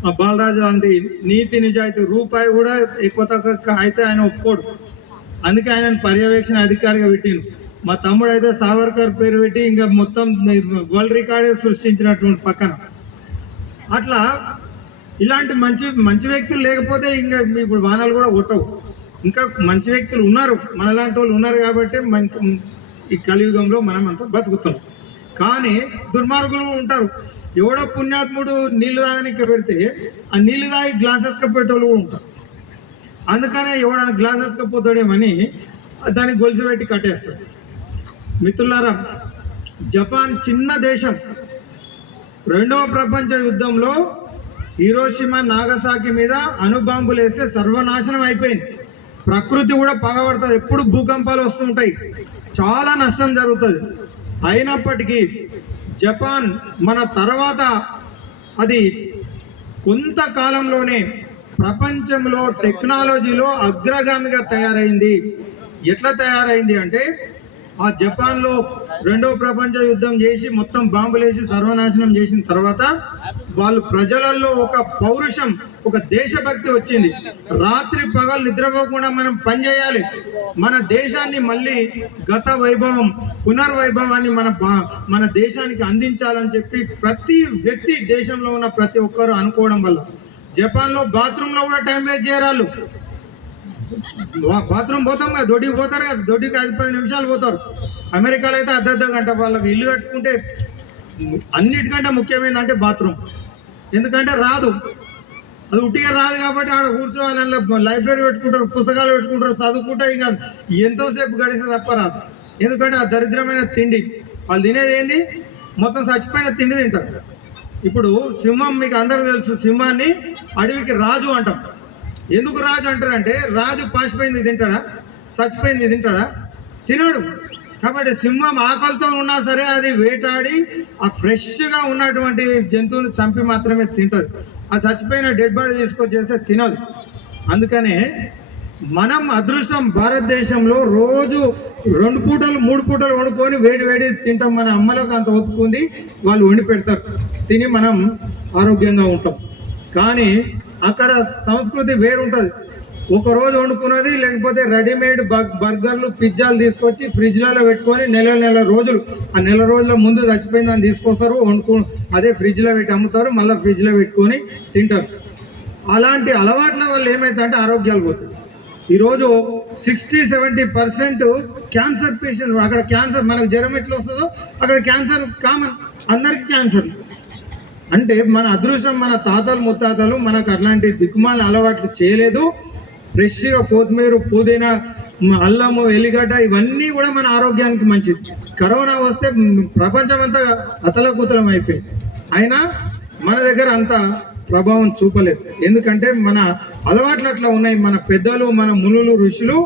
మా బాలరాజు లాంటి నీతి నిజాయితీ రూపాయి కూడా ఎక్కువ తక్కువ అయితే ఆయన ఒప్పుకోడు. అందుకే ఆయన పర్యవేక్షణ అధికారిగా పెట్టిండు. మా తమ్ముడు అయితే సావర్కర్ పేరు పెట్టి ఇంకా మొత్తం వరల్డ్ రికార్డే సృష్టించినటువంటి పక్కన. అట్లా ఇలాంటి మంచి మంచి వ్యక్తులు లేకపోతే ఇంకా ఇప్పుడు వాహనాలు కూడా కొట్టవు. ఇంకా మంచి వ్యక్తులు ఉన్నారు, మనలాంటి వాళ్ళు ఉన్నారు కాబట్టి ఈ కలియుగంలో మనం అంతా బతుకుతున్నాం. కానీ దుర్మార్గులు ఉంటారు. ఎవడో పుణ్యాత్ముడు నీళ్లు తాగనికి పెడితే ఆ నీళ్లు తాగి గ్లాస్ ఎత్తుకపోయేటోళ్ళు ఉంటారు. అందుకనే ఎవడైనా గ్లాస్ ఎత్తుకపోతాడేమని దాన్ని గొలుసు పెట్టి కట్టేస్తాడు. మిత్రులారా, జపాన్ చిన్న దేశం. రెండవ ప్రపంచ యుద్ధంలో హీరోషిమా నాగసాకి మీద అణుబాంబులు వేస్తే సర్వనాశనం అయిపోయింది. ప్రకృతి కూడా పగబడుతుంది, ఎప్పుడు భూకంపాలు వస్తుంటాయి, చాలా నష్టం జరుగుతుంది. అయినప్పటికీ జపాన్ మన తర్వాత అది కొంతకాలంలోనే ప్రపంచంలో టెక్నాలజీలో అగ్రగామిగా తయారైంది. ఎట్లా తయారైంది అంటే ఆ జపాన్లో రెండవ ప్రపంచ యుద్ధం చేసి మొత్తం బాంబులు వేసి సర్వనాశనం చేసిన తర్వాత వాళ్ళు ప్రజలలో ఒక పౌరుషం, ఒక దేశభక్తి వచ్చింది. రాత్రి పగలు నిద్రపోకుండా మనం పనిచేయాలి, మన దేశాన్ని మళ్ళీ గత వైభవం పునర్వైభవాన్ని మన దేశానికి అందించాలని చెప్పి ప్రతి వ్యక్తి దేశంలో ఉన్న ప్రతి ఒక్కరు అనుకోవడం వల్ల జపాన్లో బాత్రూంలో కూడా టైం వేస్ట్ చేయరాళ్ళు. బాత్రూమ్ పోతాం కదా, దొడ్డికి పోతారు కదా, దొడ్డికి 5-10 నిమిషాలు పోతారు. అమెరికాలో అయితే అర్ధ గంట. వాళ్ళకి ఇల్లు కట్టుకుంటే అన్నిటికంటే ముఖ్యమైనది అంటే బాత్రూమ్. ఎందుకంటే రాదు, అది ఉట్టిగా రాదు కాబట్టి ఆడ కూర్చోవాలి, అందులో లైబ్రరీ పెట్టుకుంటారు, పుస్తకాలు పెట్టుకుంటారు, చదువుకుంటే ఇంకా ఎంతోసేపు గడిస్తే తప్ప రాదు. ఎందుకంటే ఆ దరిద్రమైన తిండి వాళ్ళు తినేది ఏంది, మొత్తం చచ్చిపోయిన తిండి తింటారు. ఇప్పుడు సింహం మీకు అందరూ తెలుసు, సింహాన్ని అడవికి రాజు అంటాం. ఎందుకు రాజు అంటారంటే రాజు పాసిపోయింది తింటాడా, చచ్చిపోయింది తింటాడా? తినడు. కాబట్టి సింహం ఆకలితో ఉన్నా సరే అది వేటాడి ఆ ఫ్రెష్గా ఉన్నటువంటి జంతువుని చంపి మాత్రమే తింటుంది. ఆ చచ్చిపోయిన డెడ్ బాడీ తీసుకొచ్చేస్తే తినదు. అందుకనే మనం అదృష్టం, భారతదేశంలో రోజు 2 పూటలు 3 పూటలు వండుకొని వేడి తింటాం. మన అమ్మలకు అంత ఒప్పుకుంది, వాళ్ళు వండి పెడతారు, తిని మనం ఆరోగ్యంగా ఉంటాం. కానీ అక్కడ సంస్కృతి వేరుంటుంది. ఒకరోజు వండుకున్నది, లేకపోతే రెడీమేడ్ బర్గర్లు పిజ్జాలు తీసుకొచ్చి ఫ్రిడ్జ్లలో పెట్టుకొని నెల రోజులు, ఆ నెల రోజుల ముందు చచ్చిపోయిందని తీసుకొస్తారు, అదే ఫ్రిడ్జ్లో పెట్టి అమ్ముతారు, మళ్ళీ ఫ్రిడ్జ్లో పెట్టుకొని తింటారు. అలాంటి అలవాట్ల వల్ల ఏమవుతుందంటే ఆరోగ్యాలు పోతాయి. ఈరోజు 60-70% క్యాన్సర్ పేషెంట్. అక్కడ క్యాన్సర్, మనకు జ్వరం ఎట్లా వస్తుందో అక్కడ క్యాన్సర్ కామన్, అందరికీ క్యాన్సర్. అంటే మన అదృష్టం, మన తాతలు ముత్తాతలు మనకు అట్లాంటి దిక్కుమాల అలవాట్లు చేయలేదు. ఫ్రెష్గా కొత్తిమీర, పుదీనా, అల్లము, ఎల్లిగడ్డ ఇవన్నీ కూడా మన ఆరోగ్యానికి మంచిది. కరోనా వస్తే ప్రపంచం అంతా అతలకుతలం అయిపోయింది, అయినా మన దగ్గర అంత ప్రభావం చూపలేదు. ఎందుకంటే మన అలవాట్లు అట్లా ఉన్నాయి. మన పెద్దలు, మన మునులు, ఋషులు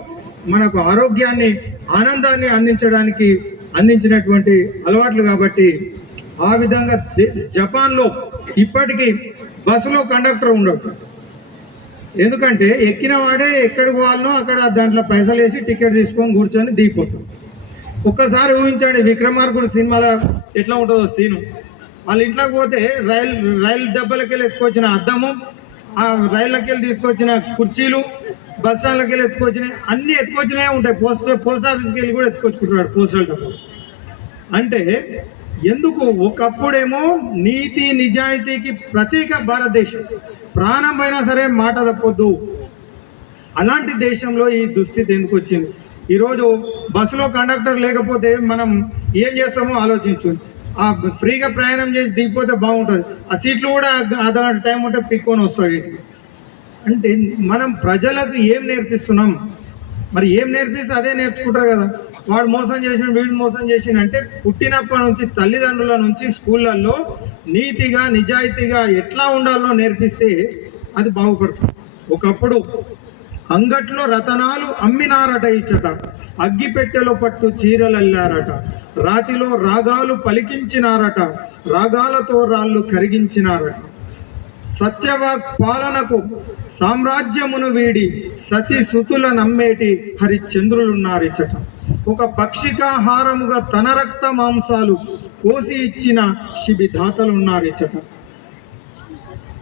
మనకు ఆరోగ్యాన్ని, ఆనందాన్ని అందించినటువంటి అలవాట్లు. కాబట్టి ఆ విధంగా జపాన్లో ఇప్పటికీ బస్సులో కండక్టర్ ఉండడు. ఎందుకంటే ఎక్కిన వాడే ఎక్కడికి పోవాలనో అక్కడ దాంట్లో పైసలు వేసి టికెట్ తీసుకొని కూర్చొని దిగిపోతాం. ఒక్కసారి ఊహించండి, విక్రమార్కుడు సినిమాలో ఎట్లా ఉంటుందో సీను. వాళ్ళ ఇంట్లోకి పోతే రైలు డబ్బాలకి వెళ్ళి ఎత్తుకొచ్చిన అద్దము, ఆ రైళ్ళకి వెళ్ళి తీసుకొచ్చిన కుర్చీలు, బస్ స్టాండ్లకి వెళ్ళి ఎత్తుకొచ్చినాయి, అన్నీ ఎత్తుకొచ్చినాయి ఉంటాయి. పోస్ట్ ఆఫీస్కి వెళ్ళి కూడా ఎత్తుకొచ్చుకుంటున్నాడు పోస్టల్ డబ్బా. అంటే ఎందుకు? ఒకప్పుడేమో నీతి నిజాయితీకి ప్రతీక భారతదేశం, ప్రాణమైనా సరే మాట తప్పొద్దు. అలాంటి దేశంలో ఈ దుస్థితి ఎందుకు వచ్చింది? ఈరోజు బస్సులో కండక్టర్ లేకపోతే మనం ఏం చేస్తామో ఆలోచించు. ఆ ఫ్రీగా ప్రయాణం చేసి దిగిపోతే బాగుంటుంది. ఆ సీట్లు కూడా అదొక టైం ఉంటే పిక్కొని వస్తాడు. అంటే మనం ప్రజలకు ఏం నేర్పిస్తున్నాం? మరి ఏం నేర్పిస్తే అదే నేర్చుకుంటారు కదా. వాడు మోసం చేసిన, వీడు మోసం చేసిన అంటే పుట్టినప్పటి నుంచి తల్లిదండ్రుల నుంచి స్కూళ్ళల్లో నీతిగా నిజాయితీగా ఎట్లా ఉండాలో నేర్పిస్తే అది బాగుపడుతుంది. ఒకప్పుడు అంగట్లో రతనాలు అమ్మినారట ఇచ్చట, అగ్గిపెట్టెలో పట్టు చీరలల్లారట, రాతిలో రాగాలు పలికించినారట, రాగాలతో రాళ్ళు కరిగించినారట. సత్యవాక్ పాలనకు సామ్రాజ్యమును వీడి సతి సుతుల నమ్మేటి హరిచంద్రులున్నారిచ్చట. ఒక పక్షికాహారముగా తన రక్త మాంసాలు కోసి ఇచ్చిన శిబిధాతలున్నారిచ్చట.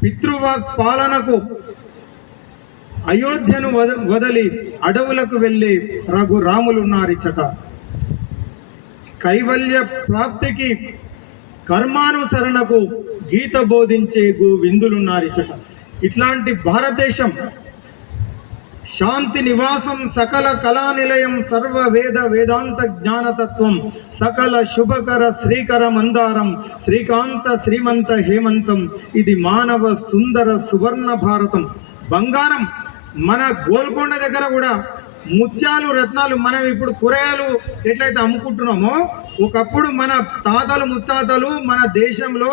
పితృవాక్ పాలనకు అయోధ్యను వదలి అడవులకు వెళ్ళే రఘురాములున్నారిచ్చట. కైవల్య ప్రాప్తికి కర్మానుసరణకు గీత బోధించే గోవిందులున్నారిచ్చట. ఇట్లాంటి భారతదేశం శాంతి నివాసం, సకల కళానిలయం, సర్వ వేద వేదాంత జ్ఞానతత్వం, సకల శుభకర శ్రీకర మందారం, శ్రీకాంత శ్రీమంత హేమంతం, ఇది మానవ సుందర సువర్ణ భారతం. బంగారం మన గోల్కొండ దగ్గర కూడా ముత్యాలు రత్నాలు, మనం ఇప్పుడు కూరగాయలు ఎట్లయితే అమ్ముకుంటున్నామో, ఒకప్పుడు మన తాతలు ముత్తాతలు మన దేశంలో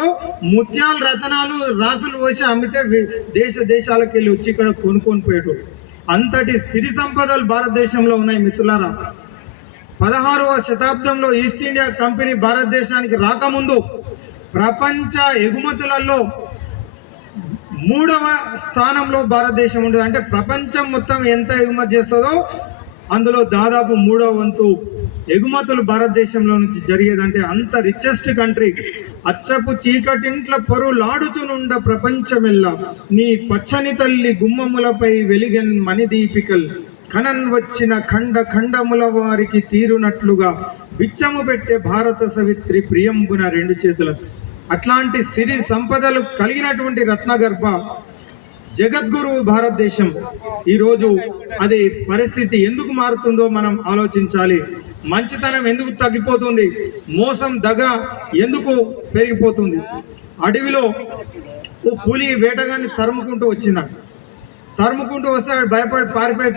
ముత్యాలు రత్నాలు రాసులు పోసి అమ్మితే దేశాలకు వెళ్ళి వచ్చి ఇక్కడ కొనుక్కొని పోయేటు. అంతటి సిరి సంపదలు భారతదేశంలో ఉన్నాయి మిత్రులారా. 16వ శతాబ్దంలో ఈస్ట్ ఇండియా కంపెనీ భారతదేశానికి రాకముందు ప్రపంచ ఎగుమతులలో 3వ స్థానంలో భారతదేశం ఉండేది. అంటే ప్రపంచం మొత్తం ఎంత ఎగుమతి చేస్తుందో అందులో దాదాపు 3వ వంతు ఎగుమతులు భారతదేశంలో నుంచి జరిగేదంటే అంత రిచెస్ట్ కంట్రీ. అచ్చపు చీకటింట్ల పొరులాడుచునుండ ప్రపంచమెల్లా, నీ పచ్చని తల్లి గుమ్మములపై వెలిగన్ మణిదీపికల్, కనన్ వచ్చిన ఖండ ఖండముల వారికి తీరునట్లుగా బిచ్చము పెట్టే భారత సవిత్రి ప్రియంబున 2 చేతుల. అట్లాంటి సిరి సంపదలు కలిగినటువంటి రత్నగర్భ జగద్గురువు భారతదేశం. ఈరోజు అది పరిస్థితి ఎందుకు మారుతుందో మనం ఆలోచించాలి. మంచితనం ఎందుకు తగ్గిపోతుంది? మోసం దగ ఎందుకు పెరిగిపోతుంది? అడవిలో ఓ పులి వేటగాన్ని తరుముకుంటూ వచ్చిందంట. తరుముకుంటూ వస్తే భయపడి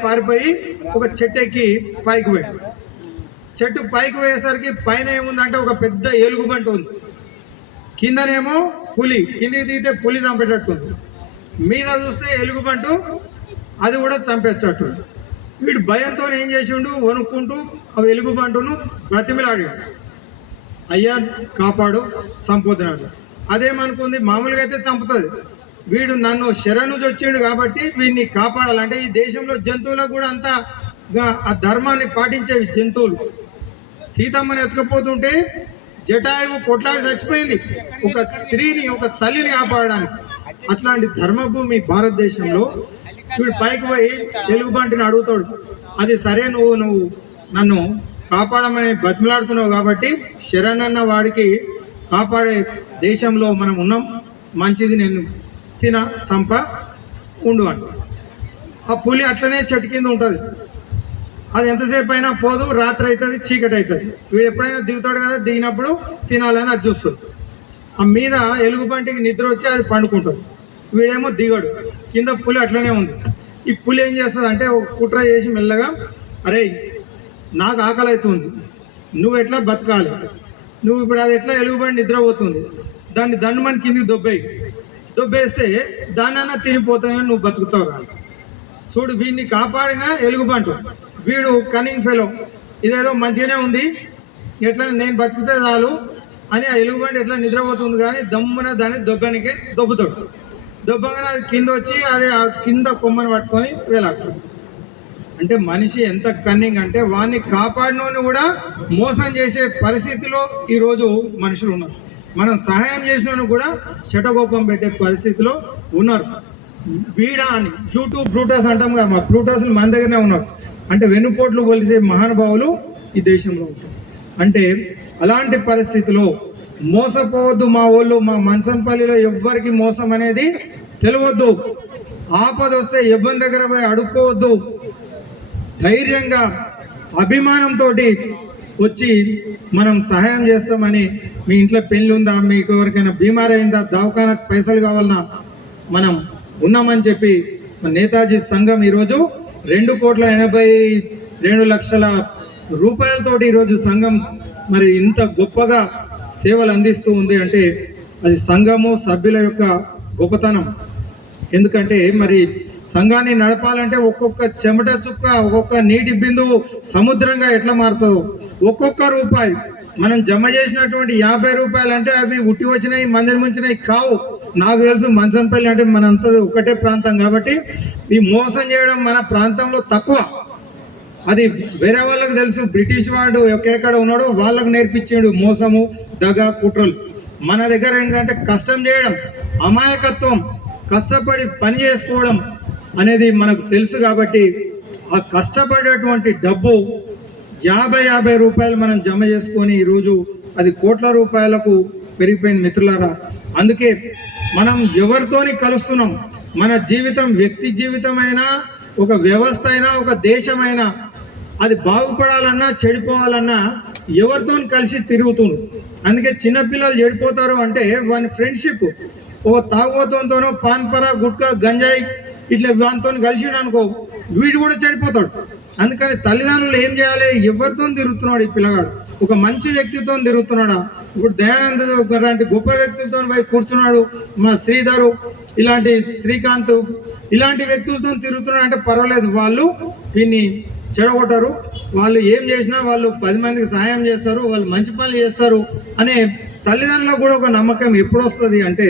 పారిపోయి ఒక చెట్టు ఎక్కి పైకి పోయాడు. చెట్టు పైకి పోయేసరికి పైన ఏముందంటే ఒక పెద్ద ఎలుగుబంట ఉంది, కిందనేమో పులి. కిందికి దిగితే పులి చంపేటట్టుంది, మీద చూస్తే ఎలుగుబంటు అది కూడా చంపేసేటట్టు. వీడు భయంతో ఏం చేసిండు, వణుక్కుంటూ ఆ ఎలుగుబంటును బ్రతిమిలాడాడు, అయ్యా కాపాడు, చంపుతున్నాడు. అదేమనుకుంది, మామూలుగా అయితే చంపుతుంది, వీడు నన్ను శరణు వచ్చిండు కాబట్టి వీడిని కాపాడాలంటే. ఈ దేశంలో జంతువులకు కూడా అంతా ఆ ధర్మాన్ని పాటించేవి జంతువులు. సీతమ్మని ఎత్తుకపోతుంటే జటాయువు కొట్లాడి చచ్చిపోయింది ఒక స్త్రీని, ఒక తల్లిని కాపాడడానికి. అట్లాంటి ధర్మభూమి భారతదేశంలో వీడు పైకి పోయి ఎలుగుబంటిని అడుగుతాడు, అది సరే నువ్వు నన్ను కాపాడమని బతిమలాడుతున్నావు కాబట్టి శరణన్న వాడికి కాపాడే దేశంలో మనం ఉన్నాం, మంచిది, నేను చంప ఉండు అని. ఆ పులి అట్లనే చెట్టు కింద ఉంటుంది, అది ఎంతసేపు అయినా పోదు, రాత్రి అవుతుంది, చీకటి అవుతుంది. వీడు ఎప్పుడైనా దిగుతాడు కదా, దిగినప్పుడు తినాలని అది చూస్తుంది. ఆ మీద ఎలుగుబంటికి నిద్ర వచ్చి అది పండుకుంటుంది, వీడేమో దిగడు, కింద పులి అట్లనే ఉంది. ఈ పులి ఏం చేస్తుంది అంటే కుట్ర చేసి మెల్లగా, అరే నాకు ఆకలి అవుతుంది, నువ్వు ఎట్లా బతకాలి, నువ్వు ఇప్పుడు అది ఎట్లా ఎలుగుబంటి నిద్రపోతుంది, దాన్ని దండమని కిందికి దొబ్బేస్తే దానన్నా తినిపోతానని నువ్వు బతుకుతావు రా. చూడు, వీడిని కాపాడిన ఎలుగుబంటు, వీడు కనింగ్ ఫెలో, ఇదేదో మంచిగానే ఉంది, ఎట్లా నేను బతికితే చాలు అని ఆ ఎలుగుబంటి ఎట్లా నిద్రపోతుంది కానీ దమ్మున దాన్ని దొబ్బుతాడు. దొబ్బగానే అది కింద వచ్చి అది ఆ కింద కొమ్మను పట్టుకొని వేలాడుతుంది. అంటే మనిషి ఎంత కన్నింగ్ అంటే వాడిని కాపాడినోని కూడా మోసం చేసే పరిస్థితిలో ఈరోజు మనుషులు ఉన్నారు. మనం సహాయం చేసిన కూడా శటగోపం పెట్టే పరిస్థితిలో ఉన్నారు. వీడా అని బ్రూటస్ అంటాం కదా, మా బ్రూటస్లు మన దగ్గరనే ఉన్నారు. అంటే వెన్నుపోట్లు కొలిసే మహానుభావులు ఈ దేశంలో ఉంటారు. అంటే అలాంటి పరిస్థితిలో మోసపోవద్దు మా ఊళ్ళో, మా మంచంపల్లిలో ఎవ్వరికి మోసం అనేది తెలియవద్దు. ఆపద వస్తే ఇబ్బంది దగ్గర పోయి అడుక్కోవద్దు. ధైర్యంగా అభిమానంతో వచ్చి మనం సహాయం చేస్తామని, మీ ఇంట్లో పెళ్ళి ఉందా, మీకు ఎవరికైనా బీమారీ అయిందా, దవాఖానకు పైసలు కావాలన్నా మనం ఉన్నామని చెప్పి నేతాజీ సంఘం ఈరోజు 2,82,00,000 రూపాయలతోటి ఈరోజు సంఘం మరి ఇంత గొప్పగా సేవలు అందిస్తూ ఉంది. అంటే అది సంఘము సభ్యుల యొక్క గొప్పతనం. ఎందుకంటే మరి సంఘాన్ని నడపాలంటే ఒక్కొక్క చెమట చుక్క, ఒక్కొక్క నీటి బిందువు సముద్రంగా ఎట్లా మారుతుందో, ఒక్కొక్క రూపాయి మనం జమ చేసినటువంటి 50 రూపాయలు అంటే అవి ఉట్టి వచ్చినాయి, మందిని ముంచినాయి కావు. నాకు తెలుసు మంచంపల్లి అంటే మనంతా ఒకటే ప్రాంతం కాబట్టి ఈ మోసం చేయడం మన ప్రాంతంలో తక్కువ. అది వేరే వాళ్ళకి తెలుసు. బ్రిటిష్ వాడు ఎక్కడెక్కడ ఉన్నాడో వాళ్ళకు నేర్పించాడు మోసము, దగ, కుట్రలు. మన దగ్గర ఏంటంటే కష్టం చేయడం, అమాయకత్వం, కష్టపడి పని చేసుకోవడం అనేది మనకు తెలుసు. కాబట్టి ఆ కష్టపడేటువంటి డబ్బు 50 రూపాయలు మనం జమ చేసుకొని ఈరోజు అది కోట్ల రూపాయలకు పెరిగిపోయింది మిత్రులారా. అందుకే మనం ఎవరితోని కలుస్తున్నాం, మన జీవితం, వ్యక్తి జీవితమైనా, ఒక వ్యవస్థ అయినా, ఒక దేశమైనా, అది బాగుపడాలన్నా చెడిపోవాలన్నా ఎవరితో కలిసి తిరుగుతుంది. అందుకే చిన్నపిల్లలు చెడిపోతారు అంటే వాని ఫ్రెండ్షిప్ ఓ తాగుబోతోనో పాన్పరా, గుట్కా, గంజాయి ఇట్లా వానితో కలిసి అనుకో వీడు కూడా చెడిపోతాడు. అందుకని తల్లిదండ్రులు ఏం చేయాలి? ఎవరితో తిరుగుతున్నాడు ఈ పిల్లగాడు? ఒక మంచి వ్యక్తితో తిరుగుతున్నాడా? ఇప్పుడు దయానంద లాంటి గొప్ప వ్యక్తులతో పోయి కూర్చున్నాడు, మా శ్రీధరు ఇలాంటి, శ్రీకాంత్ ఇలాంటి వ్యక్తులతో తిరుగుతున్నాడు అంటే పర్వాలేదు, వాళ్ళు దీన్ని చెడగొట్టరు. వాళ్ళు ఏం చేసినా వాళ్ళు 10 మందికి సహాయం చేస్తారు, వాళ్ళు మంచి పనులు చేస్తారు అనే తల్లిదండ్రులకు కూడా ఒక నమ్మకం ఎప్పుడు వస్తుంది అంటే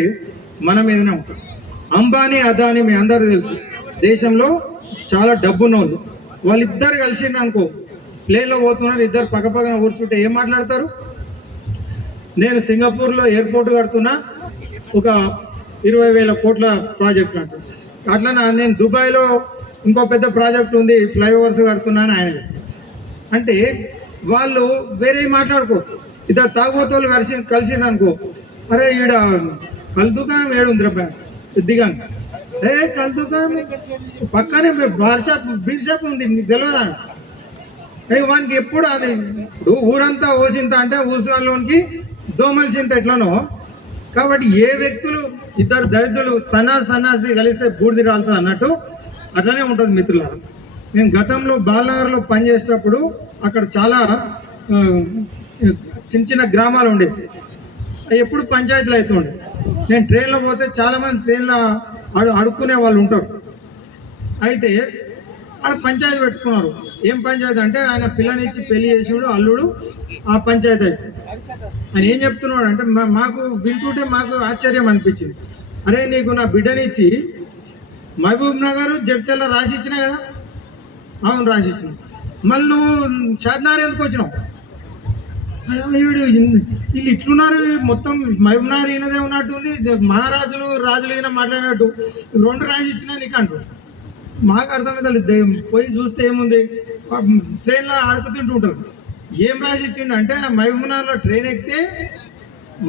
మన మీదనే ఉంటుంది. అంబానీ, అదానీ మీ అందరూ తెలుసు, దేశంలో చాలా డబ్బున్న వాళ్ళు. వాళ్ళిద్దరు కలిసిండ్రు అనుకో, ప్లేన్లో పోతున్నారు, ఇద్దరు పక్కపక్కన కూర్చుంటే ఏం మాట్లాడతారు? నేను సింగపూర్లో ఎయిర్పోర్ట్ కడుతున్నా, ఒక 20,000 కోట్ల ప్రాజెక్ట్ అంట. అట్లా నేను దుబాయ్లో ఇంకో పెద్ద ప్రాజెక్ట్ ఉంది, ఫ్లైఓవర్స్ కడుతున్నాను ఆయన. అంటే వాళ్ళు వేరే మాట్లాడుకో, ఇద్దరు తాగుబోతోళ్ళు కలిసిండ్రు అనుకో, అరే ఈడ కళ్ళు దుకాణం ఏడుంది రబ్బా దిగాను, కళ్ళు దుకాణం పక్కనే బీర్ షాప్ ఉంది, నీకు తెలియదా? వానికి ఎప్పుడు అది, ఇప్పుడు ఊరంతా ఓసింత అంటే ఊసులోనికి దోమలసింత ఎట్లనో. కాబట్టి ఏ వ్యక్తులు, ఇద్దరు దరిద్రులు సన్నాసి కలిస్తే బూడిది రాలుతుంది అన్నట్టు అట్లనే ఉంటుంది మిత్రులారా. నేను గతంలో బాలనగర్లో పనిచేసేటప్పుడు అక్కడ చాలా చిన్న గ్రామాలు ఉండేవి, ఎప్పుడు పంచాయతీలు అవుతుండే. నేను ట్రైన్లో పోతే చాలామంది ట్రైన్లో అడుక్కునే వాళ్ళు ఉంటారు. అయితే ఆడ పంచాయతీ పెట్టుకున్నారు. ఏం పంచాయతీ అంటే ఆయన పిల్లనిచ్చి పెళ్లి చేసాడు అల్లుడు, ఆ పంచాయతీ అయితే ఆయన ఏం చెప్తున్నాడు అంటే మాకు వింటుంటే మాకు ఆశ్చర్యం అనిపించింది. అరే నీకు నా బిడ్డనిచ్చి మహబూబ్ నగర్, జడ్చర్ల రాసి ఇచ్చినా కదా? అవును రాసి ఇచ్చిన. మళ్ళీ నువ్వు షాద్నగర్ ఎందుకు వచ్చినావు? వీళ్ళు ఇట్లున్నారు, మొత్తం మహబూబ్ నగర్ ఈయనదే ఉన్నట్టుంది, మహారాజులు రాజులు ఈయన మాట్లాడినట్టు 2 రాసి ఇచ్చినా నీకు అంటూ. మాకు అర్థమైతే పోయి చూస్తే ఏముంది, ట్రైన్లో ఆడుకుతుంటూ ఉంటారు. ఏం రాసి ఇచ్చిండు అంటే మహబూబ్నగర్లో ట్రైన్ ఎక్కితే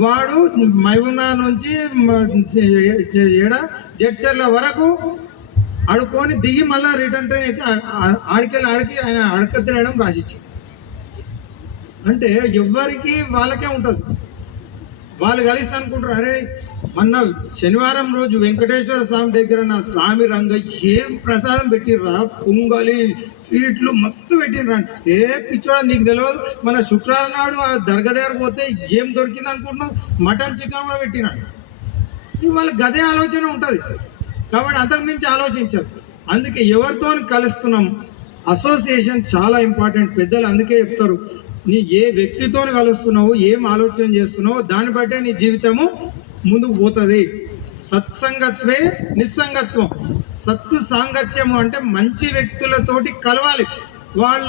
వాడు మహబూబ్నగర్ నుంచి జడ్చర్ల వరకు ఆడుకొని దిగి మళ్ళీ రిటర్న్ ట్రైన్ ఎక్కి ఆడికి ఆయన అడక తినడం రాసిచ్చింది. అంటే ఎవరికి వాళ్ళకే ఉంటుంది. వాళ్ళు కలిసి అనుకుంటారు, అరే మొన్న శనివారం రోజు వెంకటేశ్వర స్వామి దగ్గర నా స్వామి రంగ ఏం ప్రసాదం పెట్టిర్రా, పొంగలి, స్వీట్లు మస్తు పెట్టిర్రా అంటే పిచ్చోడా నీకు తెలియదు. మన శుక్రవారం నాడు ఆ దర్గా దగ్గరకు పోతే ఏం దొరికింది అనుకుంటున్నావు? మటన్, చికెన్ కూడా పెట్టినాడు. వాళ్ళకి గదే ఆలోచన ఉంటుంది. కాబట్టి అంతకు మించి ఆలోచించారు. అందుకే ఎవరితో కలుస్తున్నాం, అసోసియేషన్ చాలా ఇంపార్టెంట్. పెద్దలు అందుకే చెప్తారు, నీ ఏ వ్యక్తితో కలుస్తున్నావు, ఏం ఆలోచన చేస్తున్నావు, దాన్ని బట్టే నీ జీవితము ముందుకు పోతుంది. సత్సంగత్వే నిస్సంగత్వం. సత్తు సాంగత్యము అంటే మంచి వ్యక్తులతోటి కలవాలి. వాళ్ళ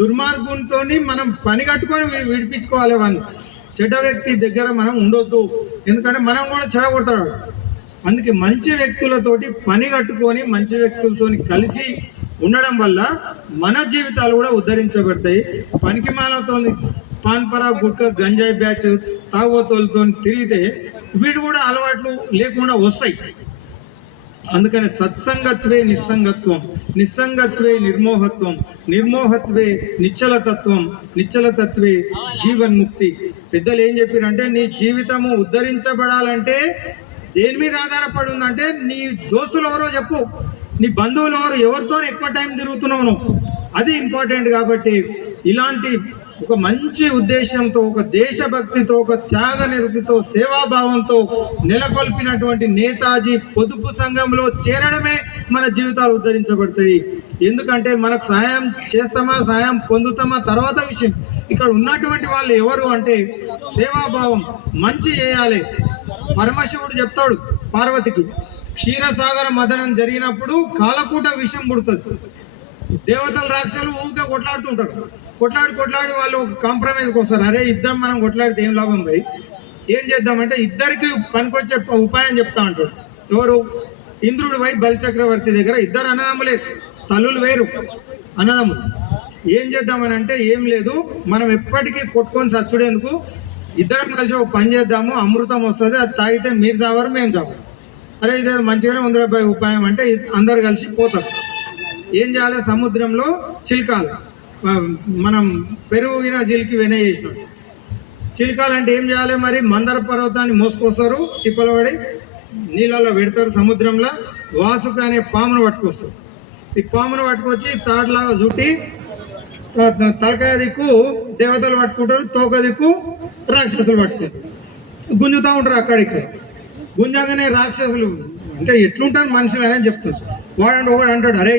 దుర్మార్గంతో మనం పని కట్టుకొని విడిపించుకోవాలి. వాళ్ళు చెడ్డ వ్యక్తి దగ్గర మనం ఉండొద్దు, ఎందుకంటే మనం కూడా చెడగొడతాడు. అందుకే మంచి వ్యక్తులతోటి పని కట్టుకొని మంచి వ్యక్తులతో కలిసి ఉండడం వల్ల మన జీవితాలు కూడా ఉద్ధరించబడతాయి. పనికి మానవతో పాన్పరా, గుట్కా, గంజాయి బ్యాచ్, తాగుబోతులతో తిరిగితే వీడు కూడా అలవాట్లు లేకుండా వస్తాయి. అందుకని సత్సంగత్వే నిస్సంగత్వం, నిస్సంగత్వే నిర్మోహత్వం, నిర్మోహత్వే నిశ్చలతత్వం, నిశ్చలతత్వే జీవన్ముక్తి. పెద్దలు ఏం చెప్పారంటే నీ జీవితము ఉద్ధరించబడాలంటే దేని మీద ఆధారపడి ఉందంటే నీ దోస్తులు ఎవరో చెప్పు, నీ బంధువులు ఎవరితో ఎక్కువ టైం తిరుగుతున్నావు నువ్వు, అది ఇంపార్టెంట్. కాబట్టి ఇలాంటి ఒక మంచి ఉద్దేశంతో, ఒక దేశభక్తితో, ఒక త్యాగ నిరతితో, సేవాభావంతో నెలకొల్పినటువంటి నేతాజీ పొదుపు సంఘంలో చేరడమే మన జీవితాలు ఉద్ధరించబడతాయి. ఎందుకంటే మనకు సహాయం చేస్తామా, సహాయం పొందుతామా తర్వాత విషయం. ఇక్కడ ఉన్నటువంటి వాళ్ళు ఎవరు అంటే సేవాభావం, మంచి చేయాలి. పరమశివుడు చెప్తాడు పార్వతికి, క్షీరసాగర మదనం జరిగినప్పుడు కాలకూట విషం పుడుతుంది. దేవతల రాక్షసులు ఊరికే కొట్లాడుతుంటారు. కొట్లాడి వాళ్ళు ఒక కాంప్రమైజ్కి వస్తారు. అరే ఇద్దరం మనం కొట్లాడితే ఏం లాభం పోయి ఏం చేద్దామంటే ఇద్దరికి పనికొచ్చే ఉపాయం చెప్తా అంటాడు. ఎవరు? ఇంద్రుడు పోయి బలిచక్రవర్తి దగ్గర, ఇద్దరు అన్నదమ్ములే, తల్లులు వేరు అన్నదమ్ములు. ఏం చేద్దామని అంటే ఏం లేదు, మనం ఎప్పటికీ కొట్టుకొని చచ్చుడేందుకు, ఇద్దరం కలిసి ఒక పని చేద్దాము, అమృతం వస్తుంది, అది తాగితే మీరు చావరు మేము చావరు. అరే ఇదే మంచిగానే ఉంది అబ్బాయి ఉపాయం అంటే అందరు కలిసి పోతారు. ఏం చేయాలి? సముద్రంలో చిలకాలి. మనం పెరుగుగిన చిలికి వెనయ చేసినాం. చిలకాలంటే ఏం చేయాలి మరి? మందర పర్వతాన్ని మోసుకొస్తారు, తిప్పలబడి నీళ్ళల్లో పెడతారు సముద్రంలో. వాసుక అనే పామును పట్టుకొస్తారు. ఈ పామును పట్టుకొచ్చి తాడులాగా చుట్టి తలకాయ దిక్కు దేవతలు పట్టుకుంటారు, తోక దిక్కు రాక్షసులు పట్టుకుంటారు. గుంజుతూ ఉంటారు అక్కడిక్కడ. గుంజగానే రాక్షసులు అంటే ఎట్లుంటారు మనుషులు అనేది చెప్తారు. ఒకడు అంటాడు, అరే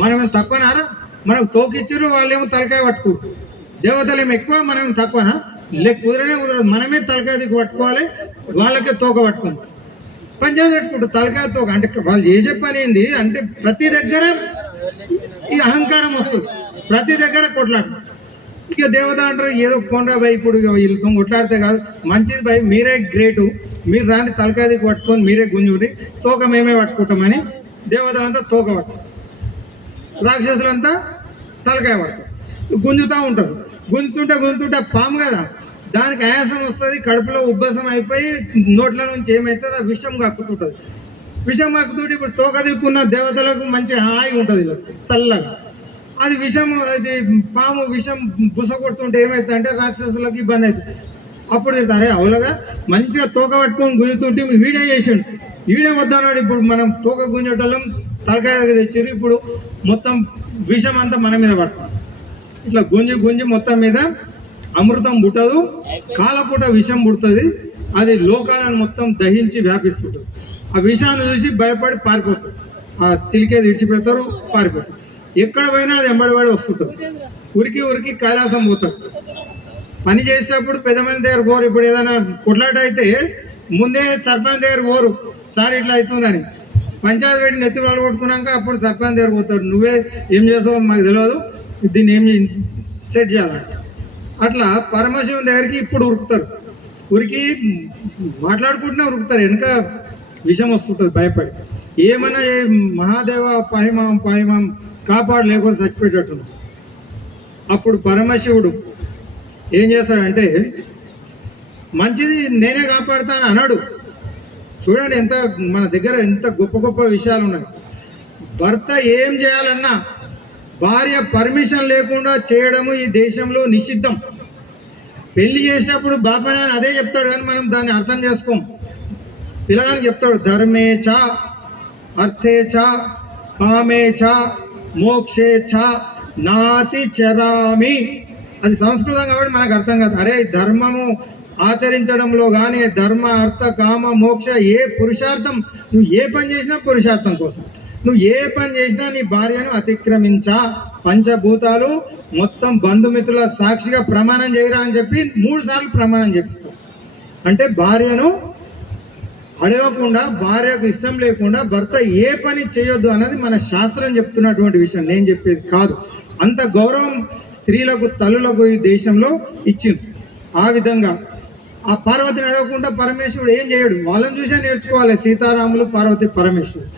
మనమేం తక్కువనారా, మనకు తోకిచ్చిర్రు, వాళ్ళేమో తలకాయ పట్టుకోరు. దేవతలేమో ఎక్కువ, మనమేం తక్కువనా? కుదరదు. మనమే తలకాయ దిక్కు పట్టుకోవాలి, వాళ్ళకే తోక పట్టుకుంటాం. పంచాయతీ పెట్టుకుంటారు తలకాయ తోక. అంటే వాళ్ళు చేసే పని ఏంది అంటే ప్రతి దగ్గర ఈ అహంకారం వస్తుంది, ప్రతి దగ్గర కొట్లాడు. ఇక దేవత అంటారు, ఏదో కొండ్రా భయ్, ఇప్పుడు వీళ్ళతో కొట్లాడితే కాదు, మంచిది భయ్, మీరే గ్రేటు, మీరు రాని తలకాయ దిక్కు పట్టుకొని మీరే గుంజుని, తోక మేమే పట్టుకుంటామని దేవతలంతా తోక పట్టు, రాక్షసులంతా తలకాయ పడతారు. గుంజుతూ ఉంటారు. గుంజుతుంటే పాము కదా, దానికి ఆయాసం వస్తుంది, కడుపులో ఉబ్బసం అయిపోయి నోట్ల నుంచి ఏమవుతుంది, ఆ విషం కక్కుతుంటుంది. విషం కక్కుతుంటే ఇప్పుడు తోక దిక్కున్న దేవతలకు మంచి హాయిగా ఉంటుంది, చల్లగా. అది విషం, అది పాము విషం బుస కొడుతుంటే ఏమవుతుంది అంటే రాక్షసులకు ఇబ్బంది అవుతుంది. అప్పుడు తిడతారే అవులగా మంచిగా తోక పట్టుకొని గుంజుతుంటే వీడియో చేసిండు, వీడియో వద్దన్నాడు. ఇప్పుడు మనం తోక గుంజేటోళ్ళం తలకాయ తెచ్చారు, ఇప్పుడు మొత్తం విషం అంతా మన మీద పడుతుంది. ఇట్లా గుంజి మొత్తం మీద అమృతం పుట్టదు, కాలపూట విషం పుడుతుంది. అది లోకాలను మొత్తం దహించి వ్యాపిస్తుంటుంది. ఆ విషాన్ని చూసి భయపడి పారిపోతారు, ఆ చిలికేది విడిచిపెడతారు, పారిపోతారు. ఎక్కడ పోయినా అది ఎంబడిపడి వస్తుంటుంది. ఉరికి కైలాసం పోతారు. పని చేసేటప్పుడు పెద్ద మంది దగ్గర పోరు. ఇప్పుడు ఏదైనా కొట్లాట అయితే ముందే సర్పంచ్ దగ్గర పోరు, సార్ ఇట్లా అవుతుందని. పంచాయతీ పెట్టి నెత్తి వాళ్ళు కొట్టుకున్నాక అప్పుడు సర్పంచ్ దగ్గర పోతాడు, నువ్వే ఏం చేసావో మాకు తెలియదు, దీన్ని ఏమి సెట్ చేయాలంట. అట్లా పరమశివుని దగ్గరికి ఇప్పుడు ఉరుకుతారు. ఉరికి మాట్లాడుకుంటున్నా ఉరుకుతారు, వెనుక విషం వస్తుంటుంది భయపడి. ఏమన్నా మహాదేవ పాహిమాం కాపాడు, లేకపోతే చచ్చిపెట్టేట్టున్నాడు. అప్పుడు పరమశివుడు ఏం చేస్తాడంటే, మంచిది నేనే కాపాడుతాను అన్నాడు. చూడండి ఎంత మన దగ్గర ఎంత గొప్ప విషయాలు ఉన్నాయి. భర్త ఏం చేయాలన్నా భార్య పర్మిషన్ లేకుండా చేయడము ఈ దేశంలో నిషిద్ధం. పెళ్లి చేసేటప్పుడు బాబాయ్ అదే చెప్తాడు, కానీ మనం దాన్ని అర్థం చేసుకోం. పిల్లగానికి చెప్తాడు, ధర్మే చ అర్థే చ కామే చ మోక్షే చ నాతి చరామి. అది సంస్కృతం కాబట్టి మనకు అర్థం కాదు. అరే ధర్మము ఆచరించడంలో కానీ ధర్మ అర్థ కామ మోక్ష ఏ పురుషార్థం, నువ్వు ఏ పని చేసినా పురుషార్థం కోసం, నువ్వు ఏ పని చేసినా నీ భార్యను అతిక్రమించా, పంచభూతాలు మొత్తం బంధుమిత్రుల సాక్షిగా ప్రమాణం చేయరా అని చెప్పి 3 సార్లు ప్రమాణం చేపిస్తావు. అంటే భార్యను అడగకుండా, భార్యకు ఇష్టం లేకుండా భర్త ఏ పని చేయొద్దు అన్నది మన శాస్త్రం చెప్తున్నటువంటి విషయం, నేను చెప్పేది కాదు. అంత గౌరవం స్త్రీలకు, తల్లులకు ఈ దేశంలో ఇచ్చింది. ఆ విధంగా ఆ పార్వతిని అడగకుండా పరమేశ్వరుడు ఏం చేయడు, వాళ్ళని చూసే నేర్చుకోవాలి. సీతారాములు, పార్వతి, పరమేశ్వరుడు.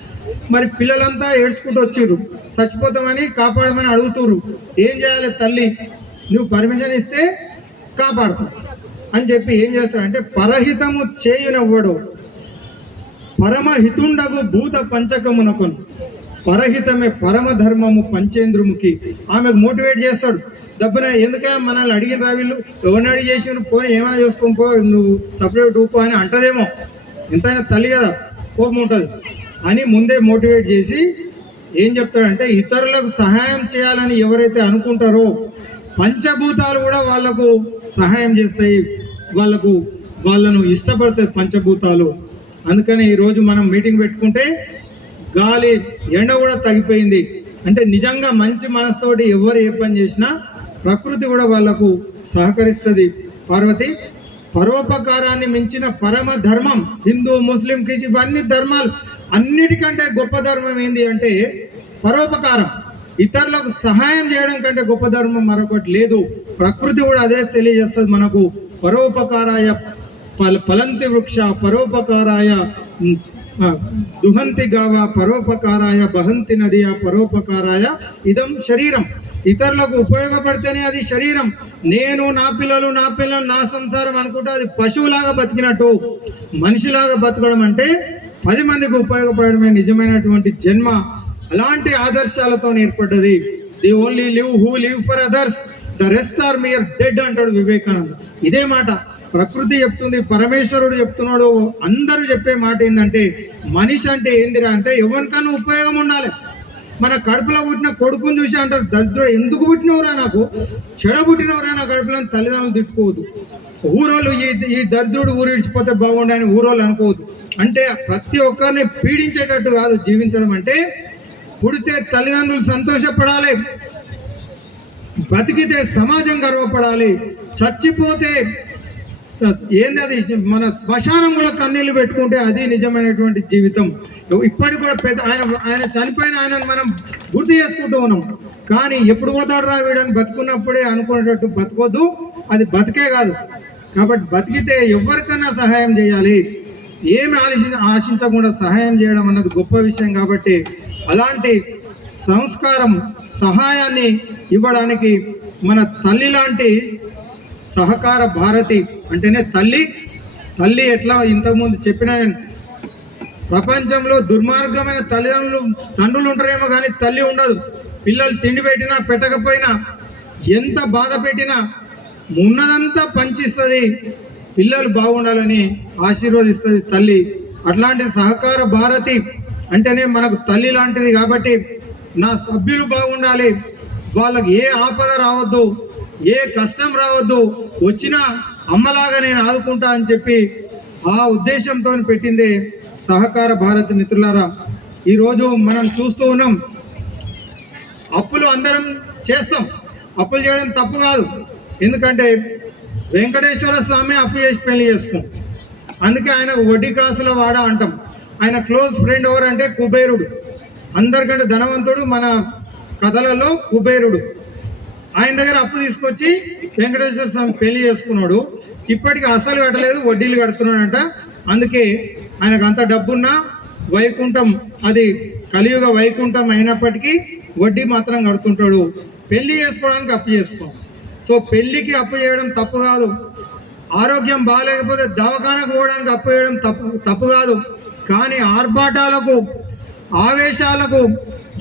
మరి పిల్లలంతా ఏడ్చుకుంటూ వచ్చిర్రు, చచ్చిపోతామని కాపాడమని అడుగుతుర్రు. ఏం చేయాలి? తల్లి నువ్వు పర్మిషన్ ఇస్తే కాపాడుతావు అని చెప్పి ఏం చేస్తాడంటే, పరహితము చేయునవ్వడు పరమహితుండగు భూత పంచకమునకొను, పరహితమే పరమధర్మము పంచేంద్రముకి. ఆమెకు మోటివేట్ చేస్తాడు. డబ్బున ఎందుకే మనల్ని అడిగిన రావిళ్ళు, ఎవరిని అడిగి చేసి పోనీ ఏమైనా చూసుకొని పో, నువ్వు సపరేట్ ఊకో అని అంటదేమో, ఎంతైనా తల్లి కదా, కోపం ఉంటుంది అని ముందే మోటివేట్ చేసి ఏం చెప్తాడంటే, ఇతరులకు సహాయం చేయాలని ఎవరైతే అనుకుంటారో పంచభూతాలు కూడా వాళ్లకు సహాయం చేస్తాయి, వాళ్ళను ఇష్టపడతాయి పంచభూతాలు. అందుకని ఈరోజు మనం మీటింగ్ పెట్టుకుంటే గాలి ఎండ కూడా తగ్గిపోయింది. అంటే నిజంగా మంచి మనసుతోటి ఎవరు ఏ పని చేసినా ప్రకృతి కూడా వాళ్లకు సహకరిస్తుంది. పార్వతి పరోపకారాన్ని మించిన పరమ ధర్మం, హిందూ, ముస్లిం, క్రిస్టియన్ ఇవన్నీ ధర్మాలు అన్నిటికంటే గొప్ప ధర్మం ఏంటి అంటే పరోపకారం. ఇతరులకు సహాయం చేయడం కంటే గొప్ప ధర్మం మరొకటి లేదు. ప్రకృతి కూడా అదే తెలియజేస్తుంది మనకు. పరోపకారాయ ఫలంతి వృక్ష పరోపకారాయ దుహంతి గావ పరోపకారాయ బహంతి నదియ పరోపకారాయ ఇదం శరీరం. ఇతరులకు ఉపయోగపడితేనే అది శరీరం. నేను నా పిల్లలు నా సంసారం అనుకుంటే అది పశువులాగా బతికినట్టు. మనిషిలాగా బతకడం అంటే 10 మందికి ఉపయోగపడమే నిజమైనటువంటి జన్మ. అలాంటి ఆదర్శాలతో ఏర్పడ్డది. The only live who live for others, the rest are mere dead అంటాడు వివేకానంద. ఇదే మాట ప్రకృతి చెప్తుంది, పరమేశ్వరుడు చెప్తున్నాడు. అందరూ చెప్పే మాట ఏంటంటే మనిషి అంటే ఏందిరా అంటే ఎవరికన్నా ఉపయోగం ఉండాలి. మన కడుపులో పుట్టిన కొడుకుని చూసి అంటారు దరిద్రుడు, ఎందుకు పుట్టినవరా నాకు, చెడ పుట్టినవరా నా కడుపులో తల్లిదండ్రులు తిట్టుకోవద్దు. ఊరోళ్ళు ఈ దరిద్రుడు ఊరు ఇడిచిపోతే బాగుండని ఊరోళ్ళు అనుకోవద్దు. అంటే ప్రతి ఒక్కరిని పీడించేటట్టు కాదు జీవించడం. అంటే పుడితే తల్లిదండ్రులు సంతోషపడాలి, బతికితే సమాజం గర్వపడాలి, చచ్చిపోతే ఏంది అది మన శ్మశానం కూడా కన్నీళ్ళు పెట్టుకుంటే అది నిజమైనటువంటి జీవితం. ఇప్పటికి కూడా ఆయన చనిపోయిన ఆయనను మనం గుర్తు చేసుకుంటూ ఉన్నాం. కానీ ఎప్పుడు పోతాడు రా వీడని బతుకున్నప్పుడే అనుకునేటట్టు బతకొద్దు, అది బతికే కాదు. కాబట్టి బతికితే ఎవరికైనా సహాయం చేయాలి, ఏమి ఆశించకుండా సహాయం చేయడం అన్నది గొప్ప విషయం. కాబట్టి అలాంటి సంస్కారం సహాయాన్ని ఇవ్వడానికి మన తల్లి లాంటి సహకార భారతి అంటేనే తల్లి ఎట్లా ఇంతకుముందు చెప్పిన ప్రపంచంలో దుర్మార్గమైన తండ్రులు ఉంటారేమో కానీ తల్లి ఉండదు. పిల్లలు తిండి పెట్టినా పెట్టకపోయినా ఎంత బాధ పెట్టినా ఉన్నదంతా పంచిస్తుంది, పిల్లలు బాగుండాలని ఆశీర్వదిస్తుంది తల్లి. అట్లాంటి సహకార భారతి అంటేనే మనకు తల్లి లాంటిది. కాబట్టి నా సభ్యులు బాగుండాలి, వాళ్ళకి ఏ ఆపద రావద్దు, ఏ కష్టం రావద్దు, వచ్చిన అమ్మలాగా నేను ఆదుకుంటా అని చెప్పి ఆ ఉద్దేశంతో పెట్టిందే సహకార భారతి. మిత్రులారా, ఈరోజు మనం చూస్తూ ఉన్నాం, అప్పులు అందరం చేస్తాం, అప్పులు చేయడం తప్పు కాదు. ఎందుకంటే వెంకటేశ్వర స్వామి అప్పు చేసి పెళ్లి చేసుకున్నాం, అందుకే ఆయనకు వడ్డీ కాసుల వాడ అంటాం. ఆయన క్లోజ్ ఫ్రెండ్ ఎవరంటే కుబేరుడు, అందరికంటే ధనవంతుడు మన కథలలో కుబేరుడు. ఆయన దగ్గర అప్పు తీసుకొచ్చి వెంకటేశ్వర స్వామి పెళ్లి చేసుకున్నాడు. ఇప్పటికీ అసలు కట్టలేదు, వడ్డీలు కడుతున్నాడంట. అందుకే ఆయనకు అంత డబ్బున్నా వైకుంఠం, అది కలియుగ వైకుంఠం అయినప్పటికీ వడ్డీ మాత్రం కడుతుంటాడు. పెళ్లి చేసుకోవడానికి అప్పు చేసుకో. సో పెళ్లికి అప్పు చేయడం తప్పు కాదు. ఆరోగ్యం బాగాలేకపోతే దవాఖానకు పోవడానికి అప్పు చేయడం తప్పు కాదు. కానీ ఆర్భాటాలకు, ఆవేశాలకు,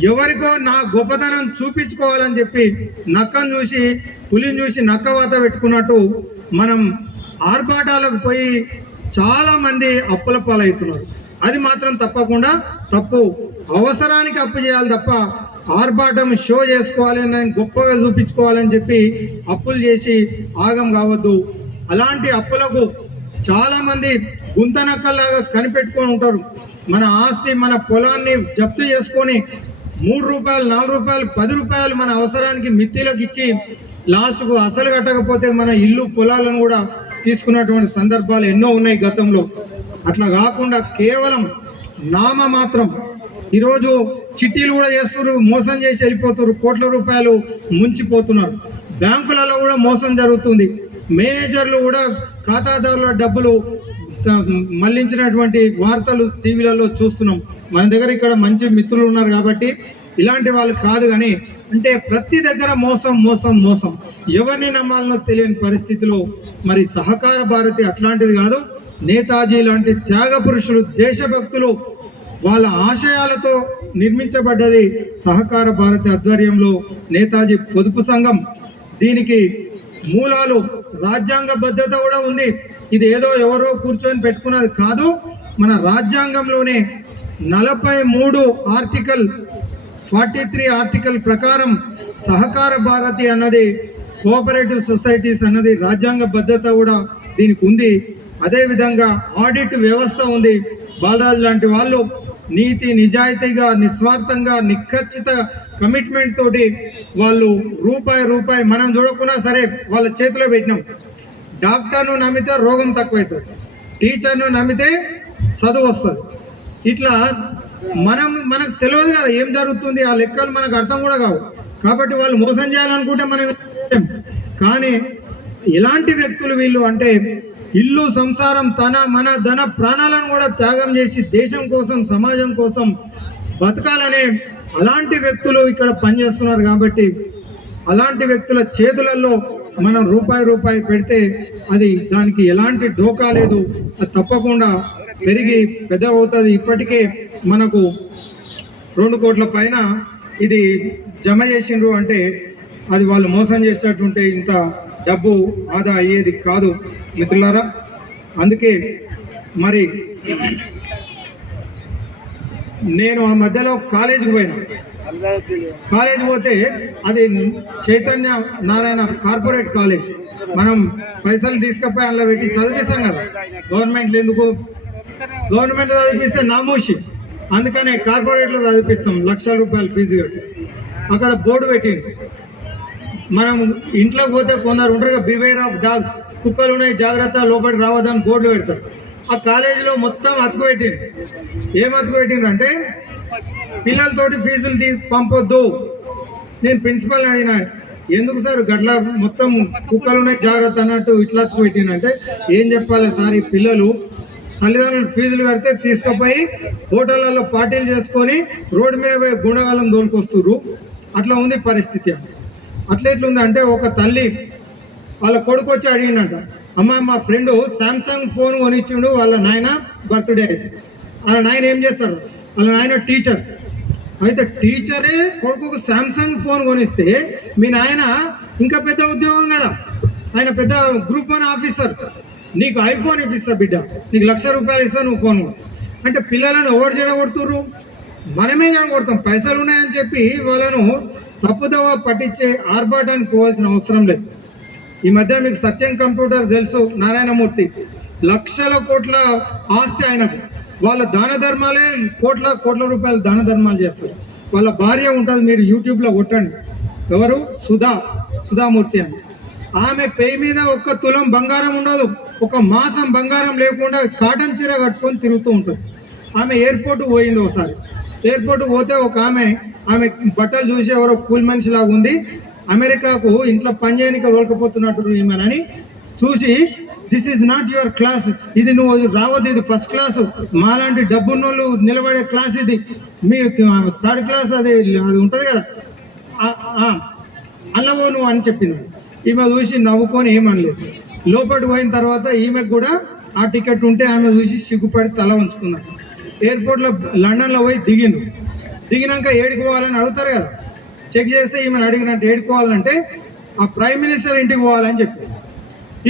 ఎవరికో నా గొప్పతనం చూపించుకోవాలని చెప్పి నక్కను చూసి పులిని చూసి నక్కవాత పెట్టుకున్నట్టు మనం ఆర్భాటాలకు పోయి చాలామంది అప్పుల పాలవుతున్నారు. అది మాత్రం తప్పకుండా తప్పు. అవసరానికి అప్పు చేయాలి తప్ప ఆర్భాటం షో చేసుకోవాలి, నేను గొప్పగా చూపించుకోవాలని చెప్పి అప్పులు చేసి ఆగం కావద్దు. అలాంటి అప్పులకు చాలామంది గుంతనక్కల్లాగా కనిపెట్టుకొని ఉంటారు. మన ఆస్తి, మన పొలాన్ని జప్తు చేసుకొని 3 రూపాయలు, 4 రూపాయలు, 10 రూపాయలు మన అవసరానికి మిత్తిలకు ఇచ్చి లాస్ట్కు అసలు కట్టకపోతే మన ఇల్లు పొలాలను కూడా తీసుకున్నటువంటి సందర్భాలు ఎన్నో ఉన్నాయి గతంలో. అట్లా కాకుండా కేవలం నామ మాత్రం ఈరోజు చిట్టీలు కూడా చేస్తున్నారు, మోసం చేసి వెళ్ళిపోతున్నారు, కోట్ల రూపాయలు ముంచిపోతున్నారు. బ్యాంకులలో కూడా మోసం జరుగుతుంది. మేనేజర్లు కూడా ఖాతాదారుల డబ్బులు మళ్లించినటువంటి వార్తలు టీవీలలో చూస్తున్నాం. మన దగ్గర ఇక్కడ మంచి మిత్రులు ఉన్నారు కాబట్టి ఇలాంటి వాళ్ళు కాదు. కానీ అంటే ప్రతి దగ్గర మోసం మోసం మోసం, ఎవరిని నమ్మాలనో తెలియని పరిస్థితిలో మరి సహకార భారతి అట్లాంటిది కాదు. నేతాజీ లాంటి త్యాగ పురుషులు, దేశభక్తులు, వాళ్ళ ఆశయాలతో నిర్మించబడ్డది సహకార భారతి ఆధ్వర్యంలో నేతాజీ పొదుపు సంఘం. దీనికి మూలాలు రాజ్యాంగబద్ధత కూడా ఉంది. ఇది ఏదో ఎవరో కూర్చొని పెట్టుకున్నది కాదు. మన రాజ్యాంగంలోనే 43 ఆర్టికల్ 43 ఆర్టికల్ ప్రకారం సహకార భారతి అన్నది, కోఆపరేటివ్ సొసైటీస్ అన్నది రాజ్యాంగబద్ధత కూడా దీనికి ఉంది. అదేవిధంగా ఆడిట్ వ్యవస్థ ఉంది. బాలరాజు లాంటి వాళ్ళు నీతి నిజాయితీగా, నిస్వార్థంగా, నిఖచ్చిత కమిట్మెంట్ తోటి వాళ్ళు రూపాయి మనం చూడకున్నా సరే వాళ్ళ చేతిలో పెట్టినాం. డాక్టర్ను నమ్మితే రోగం తక్కువవుతుంది, టీచర్ను నమ్మితే చదువు వస్తుంది, ఇట్లా మనకు తెలియదు కదా ఏం జరుగుతుంది, ఆ లెక్కలు మనకు అర్థం కూడా కావు. కాబట్టి వాళ్ళు మోసం చేయాలనుకుంటే మనం ఏం చేయలేం. కానీ ఎలాంటి వ్యక్తులు వీళ్ళు అంటే ఇల్లు సంసారం మన ధన ప్రాణాలను కూడా త్యాగం చేసి దేశం కోసం సమాజం కోసం బతకాలనే అలాంటి వ్యక్తులు ఇక్కడ పనిచేస్తున్నారు. కాబట్టి అలాంటి వ్యక్తుల చేతులలో మనం రూపాయి పెడితే అది దానికి ఎలాంటి ఢోకా లేదు, అది తప్పకుండా పెరిగి పెద్ద అవుతుంది. ఇప్పటికే మనకు 2 కోట్ల పైన ఇది జమ చేసిండ్రు అంటే అది వాళ్ళు మోసం చేసేటట్టుంటే ఇంత డబ్బు ఆదా అయ్యేది కాదు మిత్రులారా. అందుకే మరి నేను ఆ మధ్యలో కాలేజీకి పోయినా. కాలేజీ పోతే అది చైతన్య నారాయణ కార్పొరేట్ కాలేజ్. మనం పైసలు తీసుకుపోయి అందులో పెట్టి చదివిస్తాం కదా, గవర్నమెంట్లో ఎందుకు, గవర్నమెంట్ చదివిస్తే నామోషి, అందుకనే కార్పొరేట్లో చదివిస్తాం లక్షల రూపాయలు ఫీజు కట్టి. అక్కడ బోర్డు పెట్టింది, మనం ఇంట్లోకి పోతే కొందరు ఉంటారు బివేర్ ఆఫ్ డాగ్స్, కుక్కలు ఉన్నాయి జాగ్రత్త లోపలికి రావద్దని బోర్డులు పెడతారు. ఆ కాలేజీలో మొత్తం అతుకు పెట్టింది. ఏం అతుకు పెట్టిండ్రు అంటే పిల్లలతోటి ఫీజులు పంపొద్దు. నేను ప్రిన్సిపాల్ని అడిగినా, ఎందుకు సార్ గట్ల మొత్తం కుక్కలు ఉన్నాయి జాగ్రత్త అన్నట్టు ఇట్లా అతుకు పెట్టిందంటే, ఏం చెప్పాలి సార్, ఈ పిల్లలు తల్లిదండ్రులు ఫీజులు కడితే తీసుకుపోయి హోటళ్ళల్లో పార్టీలు చేసుకొని రోడ్డు మీద పోయి గుండగాలం దోలుకొస్తుర్రు. అట్లా ఉంది పరిస్థితి. అట్లా ఎట్లుంది అంటే ఒక తల్లి వాళ్ళ కొడుకు వచ్చి అడిగిందంట, అమ్మ మా ఫ్రెండ్ శాంసంగ్ ఫోన్ కొనిచ్చిండు, వాళ్ళ నాయన బర్త్డే అయితే. వాళ్ళ నాయన ఏం చేస్తాడు, వాళ్ళ నాయన టీచర్ అయితే టీచరే కొడుకు శాంసంగ్ ఫోన్ కొనిస్తే మీ నాయన ఇంకా పెద్ద ఉద్యోగం కదా, ఆయన పెద్ద గ్రూప్ 1 ఆఫీసర్, నీకు ఐఫోన్ ఇప్పిస్తా బిడ్డ, నీకు ₹1,00,000 ఇస్తా, నువ్వు ఫోన్ అంటే పిల్లలను ఎవరు చెడగొడుతుర్రు, మనమే చెడగొడతాం. పైసలు ఉన్నాయని చెప్పి వాళ్ళను తప్పుదవ పట్టించే ఆర్భాటానికి పోవాల్సిన అవసరం లేదు. ఈ మధ్య మీకు సత్యం కంప్యూటర్ తెలుసు, నారాయణమూర్తి లక్షల కోట్ల ఆస్తి ఆయనకు, వాళ్ళ దాన ధర్మాలే కోట్ల రూపాయల దాన ధర్మాలు చేస్తారు. వాళ్ళ భార్య ఉంటుంది, మీరు యూట్యూబ్లో కొట్టండి, ఎవరు, సుధామూర్తి అని. ఆమె పేయి మీద 1 తులం బంగారం ఉండదు, 1 మాసం బంగారం లేకుండా కాటన్ చీర కట్టుకొని తిరుగుతూ ఉంటుంది. ఆమె ఎయిర్పోర్ట్కి పోయింది ఒకసారి. ఎయిర్పోర్ట్కి పోతే ఒక ఆమె బట్టలు చూసి ఎవరో కూలి మనిషి లాగా ఉంది, అమెరికాకు ఇంట్లో పని చేయడానికి వెళ్ళకపోతున్నట్టు ఈమెనని చూసి, this is not your class, ఇది నువ్వు రావద్దు, ఇది ఫస్ట్ క్లాసు, మాలాంటి డబ్బున్నోళ్ళు నిలబడే క్లాస్, ఇది మీ 3rd క్లాస్ అది ఉంటుంది కదా అల్లవో నువ్వు అని చెప్పింది. ఈమె చూసి నవ్వుకొని ఏమనలేదు. లోపలికి పోయిన తర్వాత ఈమెకు కూడా ఆ టికెట్ ఉంటే ఆమె చూసి సిగ్గుపడి తల ఉంచుకున్నాడు. ఎయిర్పోర్ట్లో లండన్లో పోయి దిగినాక ఏడుకోవాలని అడుగుతారు కదా, చెక్ చేస్తే ఈమెను అడిగినట్టు ఏడుకోవాలంటే ఆ ప్రైమ్ మినిస్టర్ ఇంటికి పోవాలని చెప్పి.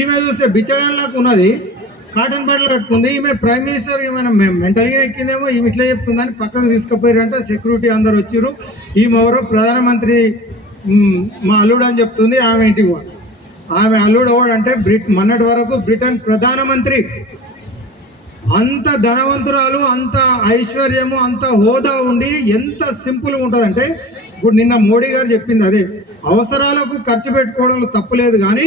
ఈమె చూస్తే బిచ్చగాళ్ళకు ఉన్నది, కాటన్ బట్టలు కట్టుకుంది. ఈమె ప్రైమ్ మినిస్టర్ ఏమైనా మెంటల్గా ఎక్కిందేమో, ఈమె ఇట్లా చెప్తుందని పక్కకు తీసుకుపోయారంటే సెక్యూరిటీ అందరు వచ్చారు. ఈమె ఎవరో ప్రధానమంత్రి మా అల్లుడు అని చెప్తుంది. ఆమె ఇంటికి పోవాలి. ఆమె అల్లుడు ఎవడంటే మొన్నటి వరకు బ్రిటన్ ప్రధానమంత్రి. అంత ధనవంతురాలు, అంత ఐశ్వర్యము, అంత హోదా ఉండి ఎంత సింపుల్గా ఉంటుందంటే, ఇప్పుడు నిన్న మోడీ గారు చెప్పింది అదే, అవసరాలకు ఖర్చు పెట్టుకోవడంలో తప్పులేదు, కానీ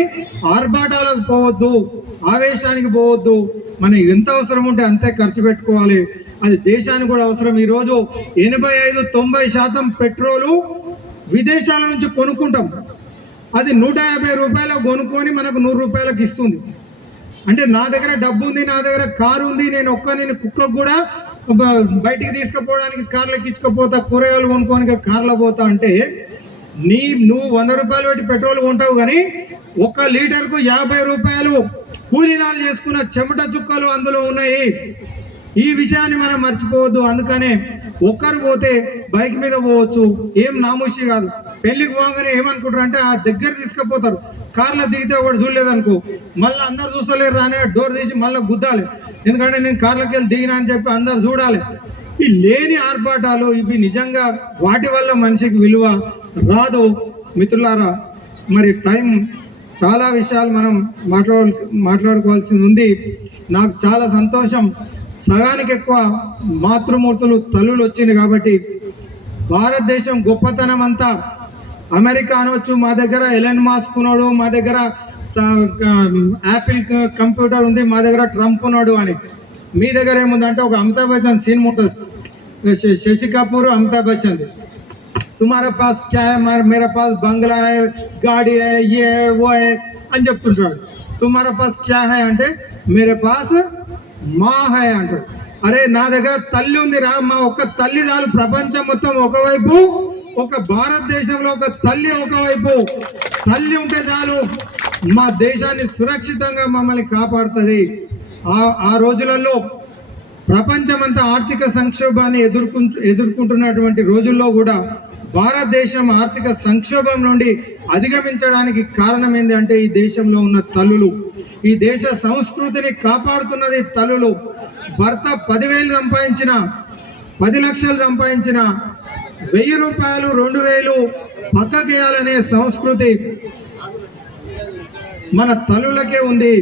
ఆర్భాటాలకు పోవద్దు, ఆవేశానికి పోవద్దు. మనం ఎంత అవసరం ఉంటే అంతే ఖర్చు పెట్టుకోవాలి, అది దేశానికి కూడా అవసరం. ఈరోజు 85-90% పెట్రోలు విదేశాల నుంచి కొనుక్కుంటాం, అది ₹150 కొనుక్కొని మనకు ₹100 ఇస్తుంది. అంటే నా దగ్గర డబ్బు ఉంది, నా దగ్గర కారు ఉంది, నేను కుక్కకు కూడా బయటికి తీసుకుపోవడానికి కార్లకు ఇచ్చుకపోతా, కూరగాయలు కొనుక్కోనికి కార్లో పోతా అంటే నువ్వు ₹100 పెట్టి పెట్రోల్ కొంటావు, కానీ 1 లీటర్కు ₹50 కూలీనాలు చేసుకున్న చెమట చుక్కలు అందులో ఉన్నాయి. ఈ విషయాన్ని మనం మర్చిపోవద్దు. అందుకనే ఒక్కరు పోతే బైక్ మీద పోవచ్చు, ఏం నామూషి కాదు. పెళ్లికి పోగానే ఏమనుకుంటారు అంటే ఆ దగ్గర తీసుకుపోతారు, కార్లో దిగితే ఒకటి చూడలేదనుకో మళ్ళీ అందరు చూస్తలేరు రానే డోర్ తీసి మళ్ళీ గుద్దాలి, ఎందుకంటే నేను కార్లోకి వెళ్ళి దిగినా అని చెప్పి అందరు చూడాలి. ఈ లేని ఆర్భాటాలు ఇవి నిజంగా వాటి వల్ల మనిషికి విలువ రాదు. మిత్రులారా, మరి టైం చాలా విషయాలు మనం మాట్లాడుకోవాల్సింది ఉంది. నాకు చాలా సంతోషం, సగానికి ఎక్కువ మాతృమూర్తులు తల్లులు వచ్చింది. కాబట్టి భారతదేశం గొప్పతనం అంతా అమెరికా అనవచ్చు, మా దగ్గర ఎలన్ మాస్క్ ఉన్నాడు, మా దగ్గర యాపిల్ కంప్యూటర్ ఉంది, మా దగ్గర ట్రంప్ ఉన్నాడు అని. మీ దగ్గర ఏముందంటే ఒక అమితాబ్ బచ్చన్ సినిమా ఉంటుంది, శశి కపూర్ అమితాబ్ బచ్చన్, तुम्हारे पास क्या है, मेरे पास बंगला है, गाड़ी है, ये है वो है అని చెప్తుంటాడు. तुम्हारे पास क्या है అంటే मेरे पास माँ है అంటాడు. అరే నా దగ్గర తల్లి ఉంది రా, మా ఒక్క తల్లి చాలు, ప్రపంచం మొత్తం ఒకవైపు, ఒక భారతదేశంలో ఒక తల్లి ఒకవైపు, తల్లి ఉంటే చాలు మా దేశాన్ని సురక్షితంగా మమ్మల్ని కాపాడుతుంది. ఆ రోజులలో ప్రపంచమంతా ఆర్థిక సంక్షోభాన్ని ఎదుర్కొంటున్నటువంటి రోజుల్లో కూడా భారతదేశం ఆర్థిక సంక్షోభం నుండి అధిగమించడానికి కారణం ఏంటంటే ఈ దేశంలో ఉన్న తల్లులు, ఈ దేశ సంస్కృతిని కాపాడుతున్నది తల్లులు. భర్త 10,000 సంపాదించిన, 10 లక్షలు సంపాదించిన, 1000 రూపాయలు 2000 పక్కకేయాలనే సంస్కృతి మన తల్లులకే ఉంది.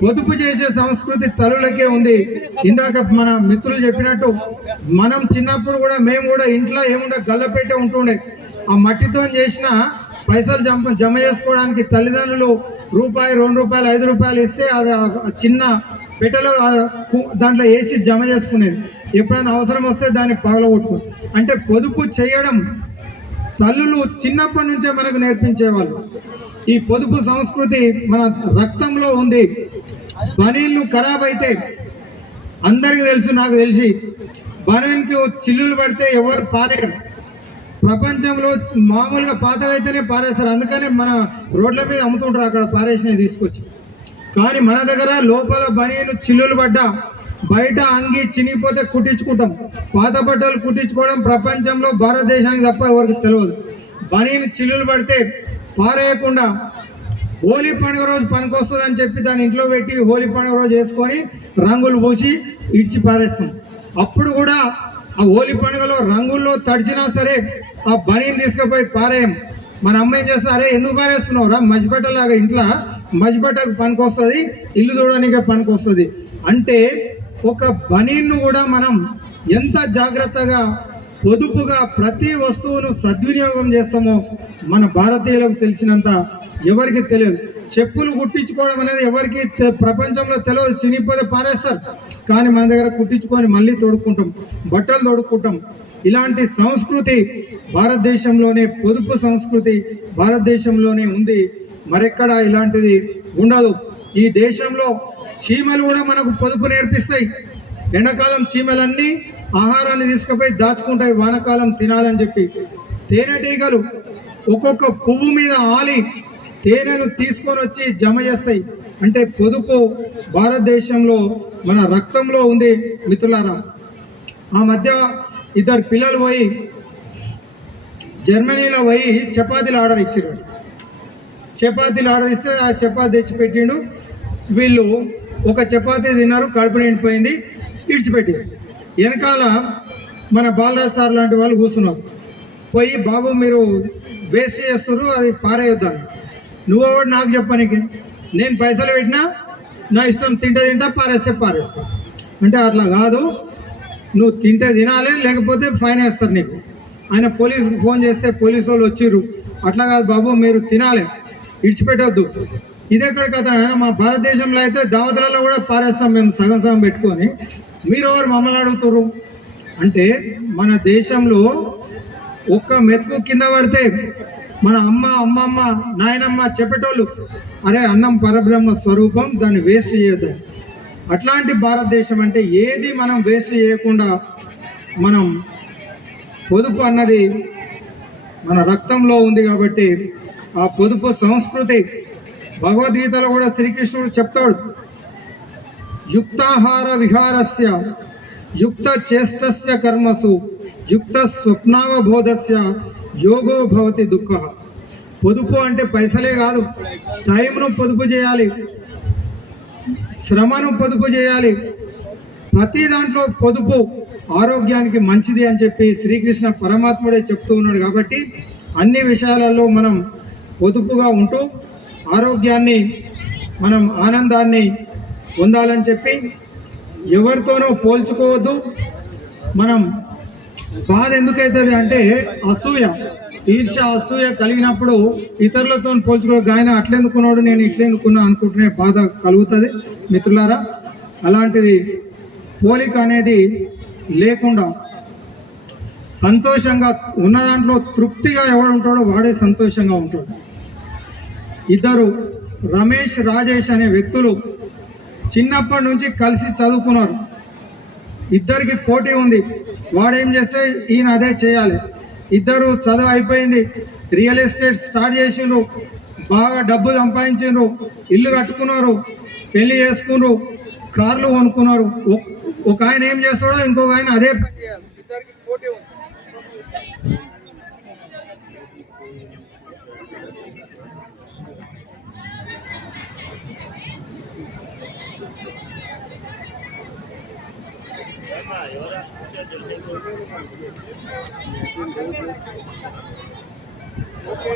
పొదుపు చేసే సంస్కృతి తల్లులకే ఉంది. ఇందాక మన మిత్రులు చెప్పినట్టు మనం చిన్నప్పుడు కూడా మేము కూడా ఇంట్లో ఏముండే గల్లపెట్టే ఉంటుండే, ఆ మట్టితో చేసిన పైసలు జమ చేసుకోవడానికి తల్లిదండ్రులు రూపాయి 2 రూపాయలు 5 రూపాయలు ఇస్తే అది చిన్న పెట్టెలో దాంట్లో వేసి జమ చేసుకునేది. ఎప్పుడైనా అవసరం వస్తే దాన్ని పగలగొట్టుకుని, అంటే పొదుపు చేయడం తల్లులు చిన్నప్పటి నుంచే మనకు నేర్పించేవాళ్ళు. ఈ పొదుపు సంస్కృతి మన రక్తంలో ఉంది. బనీన్లు ఖరాబ్ అయితే అందరికీ తెలుసు, నాకు తెలిసి బనీన్కి చిల్లులు పడితే ఎవరు పారేయరు. ప్రపంచంలో మామూలుగా పాతగా అయితేనే పారేస్తారు, అందుకనే మన రోడ్ల మీద అమ్ముతుంటారు అక్కడ పారేసినవి తీసుకొచ్చి. కానీ మన దగ్గర లోపల బనీను చిల్లులు పడ్డా, బయట అంగి చినిగిపోతే కుట్టించుకుంటాం. పాత బట్టలు కుట్టించుకోవడం ప్రపంచంలో భారతదేశానికి తప్ప ఎవరికి తెలియదు. బనీను చిల్లులు పడితే పారేయకుండా హోలీ పండుగ రోజు పనికొస్తుంది అని చెప్పి దాన్ని ఇంట్లో పెట్టి హోలీ పండుగ రోజు వేసుకొని రంగులు పూసి ఇడిచి పారేస్తాం. అప్పుడు కూడా ఆ హోలీ పండుగలో రంగుల్లో తడిచినా సరే ఆ బనీని తీసుకుపోయి పారేయం. మన అమ్మ ఏం చేస్తా, అరే ఎందుకు పారేస్తున్నావు రా, మజ్జిబట్టలాగా ఇంట్లో మజ్జిబట్టకు పనికొస్తుంది, ఇల్లు చూడడానికి పనికొస్తుంది అంటే ఒక బనీన్ను కూడా మనం ఎంత జాగ్రత్తగా పొదుపుగా ప్రతి వస్తువును సద్వినియోగం చేస్తామో మన భారతీయులకు తెలిసినంత ఎవరికి తెలియదు. చెప్పులు కుట్టించుకోవడం అనేది ఎవరికి ప్రపంచంలో తెలియదు, చినిగిపోతే పారేస్తారు. కానీ మన దగ్గర కుట్టించుకొని మళ్ళీ తొడుక్కుంటాం, బట్టలు తొడుక్కుంటాం. ఇలాంటి సంస్కృతి భారతదేశంలోనే, పొదుపు సంస్కృతి భారతదేశంలోనే ఉంది, మరెక్కడ ఇలాంటిది ఉండదు. ఈ దేశంలో చీమలు కూడా మనకు పొదుపు నేర్పిస్తాయి. ఎండాకాలం చీమలన్నీ ఆహారాన్ని తీసుకుపోయి దాచుకుంటాయి వానకాలం తినాలని చెప్పి. తేనెటీగలు ఒక్కొక్క పువ్వు మీద ఆలి తేనెను తీసుకొని వచ్చి జమ చేస్తాయి. అంటే పొదుపు భారతదేశంలో మన రక్తంలో ఉంది మిత్రులారా. ఆ మధ్య 2 పిల్లలు పోయి జర్మనీలో పోయి చపాతీలు ఆర్డర్ ఇచ్చారు. చపాతీలు ఆర్డర్ ఇస్తే ఆ చపాతీ తెచ్చిపెట్టిండు. వీళ్ళు ఒక చపాతీ తిన్నారు, కడుపు నిండిపోయింది, ఇడిచిపెట్టారు. వెనకాల మన బాలరాజ్ సార్ లాంటి వాళ్ళు కూర్చున్నారు. పోయి బాబు మీరు వేస్ట్ చేస్తున్నారు, అది పారేయొద్దాను. నువ్వు నాకు చెప్పనీకి, నేను పైసలు పెట్టినా నా ఇష్టం, తింటా పారేస్తా. అంటే అట్లా కాదు, నువ్వు తింటే తినాలి, లేకపోతే ఫైన్ వేస్తారు నీకు. ఆయన పోలీసుకు ఫోన్ చేస్తే పోలీసు వాళ్ళు వచ్చిర్రు. అట్లా కాదు బాబు, మీరు తినాలి, ఇడిచిపెట్టవద్దు. ఇదెక్కడ కథ, మా భారతదేశంలో అయితే దావతులలో కూడా పారేస్తాం మేము సగం సగం పెట్టుకొని. మీరు ఎవరు మమ్మల్ని అడుగుతుర్రు అంటే, మన దేశంలో ఒక్క మెతుకు కింద పడితే మన అమ్మమ్మ నాయనమ్మ చెప్పేటోళ్ళు, అరే అన్నం పరబ్రహ్మ స్వరూపం, దాన్ని వేస్ట్ చేయొద్దు. అట్లాంటి భారతదేశం అంటే ఏది మనం వేస్ట్ చేయకుండా మనం పొదుపు అన్నది మన రక్తంలో ఉంది. కాబట్టి ఆ పొదుపు సంస్కృతి భగవద్గీతలో కూడా శ్రీకృష్ణుడు చెప్తాడు, యుక్తాహార విహారస్య యుక్త చేష్టస్య కర్మసు యుక్త స్వప్నావబోధస్య యోగో భవతి దుఃఖ. పొదుపు అంటే పైసలే కాదు, టైంను పొదుపు చేయాలి, శ్రమను పొదుపు చేయాలి. ప్రతి దాంట్లో పొదుపు ఆరోగ్యానికి మంచిది అని చెప్పి శ్రీకృష్ణ పరమాత్ముడే చెప్తూ ఉన్నాడు. కాబట్టి అన్ని విషయాలలో మనం పొదుపుగా ఉంటూ ఆరోగ్యాన్ని, మనం ఆనందాన్ని పొందాలని చెప్పి ఎవరితోనో పోల్చుకోవద్దు. మనం బాధ ఎందుకవుతుంది అంటే అసూయ, ఈర్ష్య, అసూయ కలిగినప్పుడు ఇతరులతో పోల్చుకో, ఆయన అట్లెందుకున్నాడు నేను ఇట్లెందుకున్నా అనుకుంటూనే బాధ కలుగుతుంది మిత్రులారా. అలాంటిది పోలిక అనేది లేకుండా సంతోషంగా ఉన్న దాంట్లో తృప్తిగా ఎవడు ఉంటాడో వాడే సంతోషంగా ఉంటాడు. ఇద్దరు రమేష్ రాజేష్ అనే వ్యక్తులు చిన్నప్పటి నుంచి కలిసి చదువుకున్నారు. ఇద్దరికి పోటీ ఉంది, వాడేం చేస్తే ఈయన అదే చేయాలి. ఇద్దరు చదువు అయిపోయింది, రియల్ ఎస్టేట్ స్టార్ట్ చేసిండ్రు, బాగా డబ్బు సంపాదించిండ్రు, ఇల్లు కట్టుకున్నారు, పెళ్లి చేసుకున్నారు, కార్లు కొనుక్కున్నారు. ఒక ఆయన ఏం చేస్తాడో ఇంకొక ఆయన అదే పని చేయాలి. ఇద్దరికి పోటీ ఉంది. ఓకే